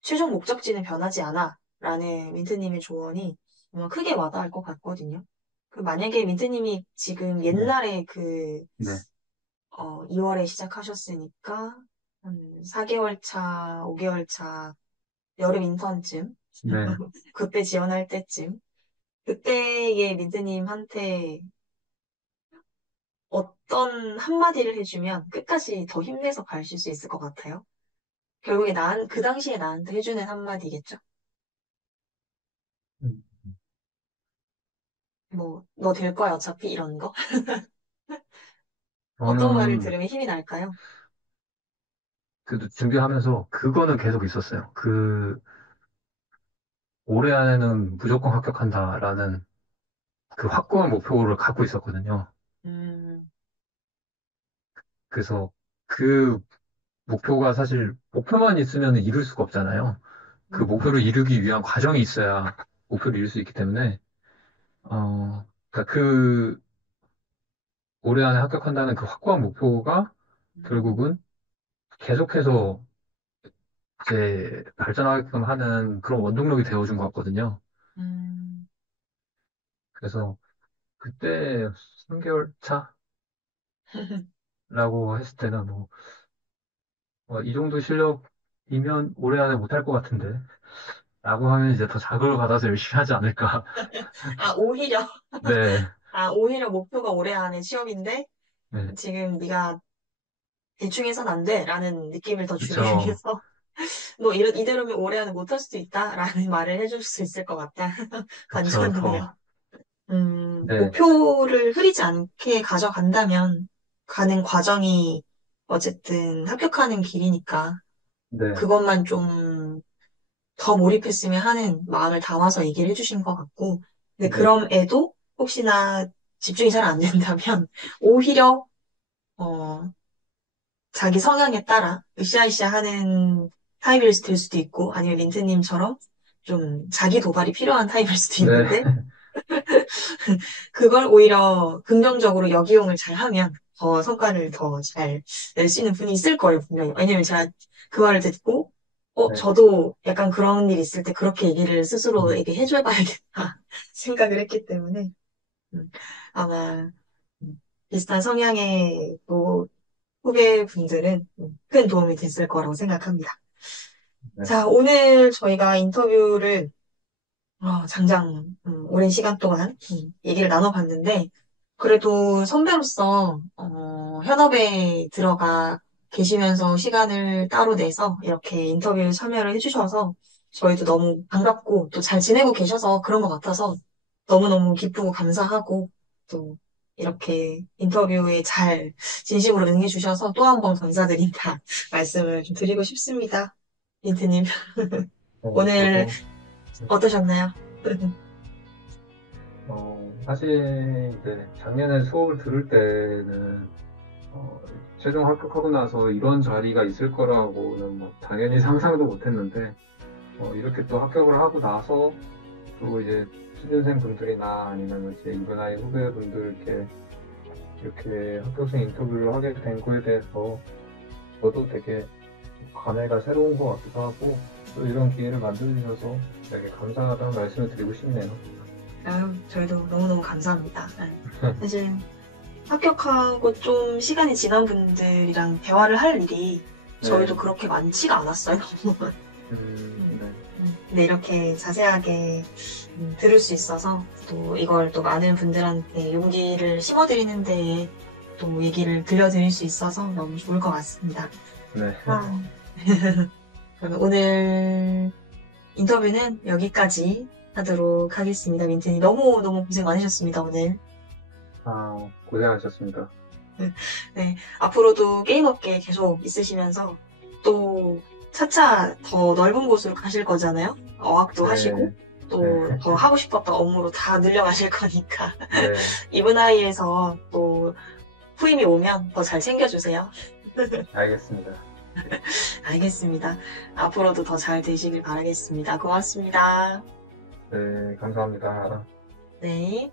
최종 목적지는 변하지 않아 라는 민트님의 조언이 아마 크게 와닿을 것 같거든요. 그 만약에 민트님이 지금 네, 옛날에 2월에 시작하셨으니까 한 4개월 차, 5개월 차 여름 인턴쯤 네. 그때 지원할 때쯤 그때의 민트님한테 어떤 한마디를 해주면 끝까지 더 힘내서 가실 수 있을 것 같아요. 결국에 그 당시에 나한테 해주는 한마디겠죠? 음, 뭐, 너 될 거야, 어차피 이런 거? 어떤 말을 저는 들으면 힘이 날까요? 그래도 준비하면서 그거는 계속 있었어요. 올해 안에는 무조건 합격한다라는 그 확고한 목표를 갖고 있었거든요. 음, 그래서 그 목표가 사실 목표만 있으면 이룰 수가 없잖아요. 그 목표를 맞아요. 이루기 위한 과정이 있어야 목표를 이룰 수 있기 때문에 그러니까 그 올해 안에 합격한다는 그 확고한 목표가 음, 결국은 계속해서 이제 발전하게끔 하는 그런 원동력이 되어준 것 같거든요. 음, 그래서 그때 3개월 차라고 했을 때는 이 정도 실력이면 올해 안에 못할 것 같은데 라고 하면 이제 더 자극을 받아서 열심히 하지 않을까. 아, 오히려, 네, 오히려 목표가 올해 안에 취업인데, 네, 지금 네가 대충 해선 안 돼, 라는 느낌을 더 주기 그쵸. 위해서, 너 이대로면 올해 안에 못할 수도 있다, 라는 말을 해줄 수 있을 것 같다. 그쵸, 반전이네요. 더. 네, 목표를 흐리지 않게 가져간다면 가는 과정이 어쨌든 합격하는 길이니까 네, 그것만 좀 더 몰입했으면 하는 마음을 담아서 얘기를 해주신 것 같고, 근데 네, 그럼에도 혹시나 집중이 잘 안 된다면 오히려 어, 자기 성향에 따라 으쌰으쌰 하는 타입일 될 수도 있고 아니면 린트님처럼 좀 자기 도발이 필요한 타입일 수도 네, 있는데 그걸 오히려 긍정적으로 역이용을 잘 하면 더 성과를 더 잘 낼 수 있는 분이 있을 거예요, 분명히. 왜냐면 제가 그 말을 듣고, 네, 저도 약간 그런 일 있을 때 그렇게 얘기를 음, 스스로에게 해줘봐야겠다 생각을 했기 때문에 음, 아마 비슷한 성향의 또 후배분들은 큰 도움이 됐을 거라고 생각합니다. 네, 자, 오늘 저희가 인터뷰를 장장 오랜 시간 동안 얘기를 나눠봤는데 그래도 선배로서 현업에 들어가 계시면서 시간을 따로 내서 이렇게 인터뷰에 참여를 해주셔서 저희도 너무 반갑고 또 잘 지내고 계셔서 그런 것 같아서 너무너무 기쁘고 감사하고 또 이렇게 인터뷰에 잘 진심으로 응해주셔서 또 한 번 감사드린다 말씀을 좀 드리고 싶습니다. 민트님, 오늘 저도, 어떠셨나요? 사실 이제 작년에 수업을 들을 때는, 어, 최종 합격하고 나서 이런 자리가 있을 거라고는 뭐 당연히 상상도 못 했는데, 이렇게 또 합격을 하고 나서 또 이제 취준생 분들이나 아니면 이제 이분아이 후배분들 이렇게 합격생 인터뷰를 하게 된 거에 대해서 저도 되게 감회가 새로운 것 같기도 하고 또 이런 기회를 만들어주셔서 되게 감사하다는 말씀을 드리고 싶네요. 아유, 저희도 너무너무 감사합니다. 사실 합격하고 좀 시간이 지난 분들이랑 대화를 할 일이 저희도 그렇게 많지가 않았어요. 네. 근데 이렇게 자세하게 들을 수 있어서 또 이걸 또 많은 분들한테 용기를 심어드리는 데에 또 얘기를 들려드릴 수 있어서 너무 좋을 것 같습니다. 네. 그러면 오늘 인터뷰는 여기까지 하도록 하겠습니다. 민트님 너무너무 고생 많으셨습니다, 오늘. 고생하셨습니다. 네, 앞으로도 게임 업계에 계속 있으시면서 또 차차 더 넓은 곳으로 가실 거잖아요. 어학도 네. 하시고 또 더 하고 싶었던 업무로 다 늘려가실 거니까 네. 이브나이에서 또 후임이 오면 더 잘 챙겨주세요. 알겠습니다. 알겠습니다. 앞으로도 더 잘 되시길 바라겠습니다. 고맙습니다. 네, 감사합니다. 네.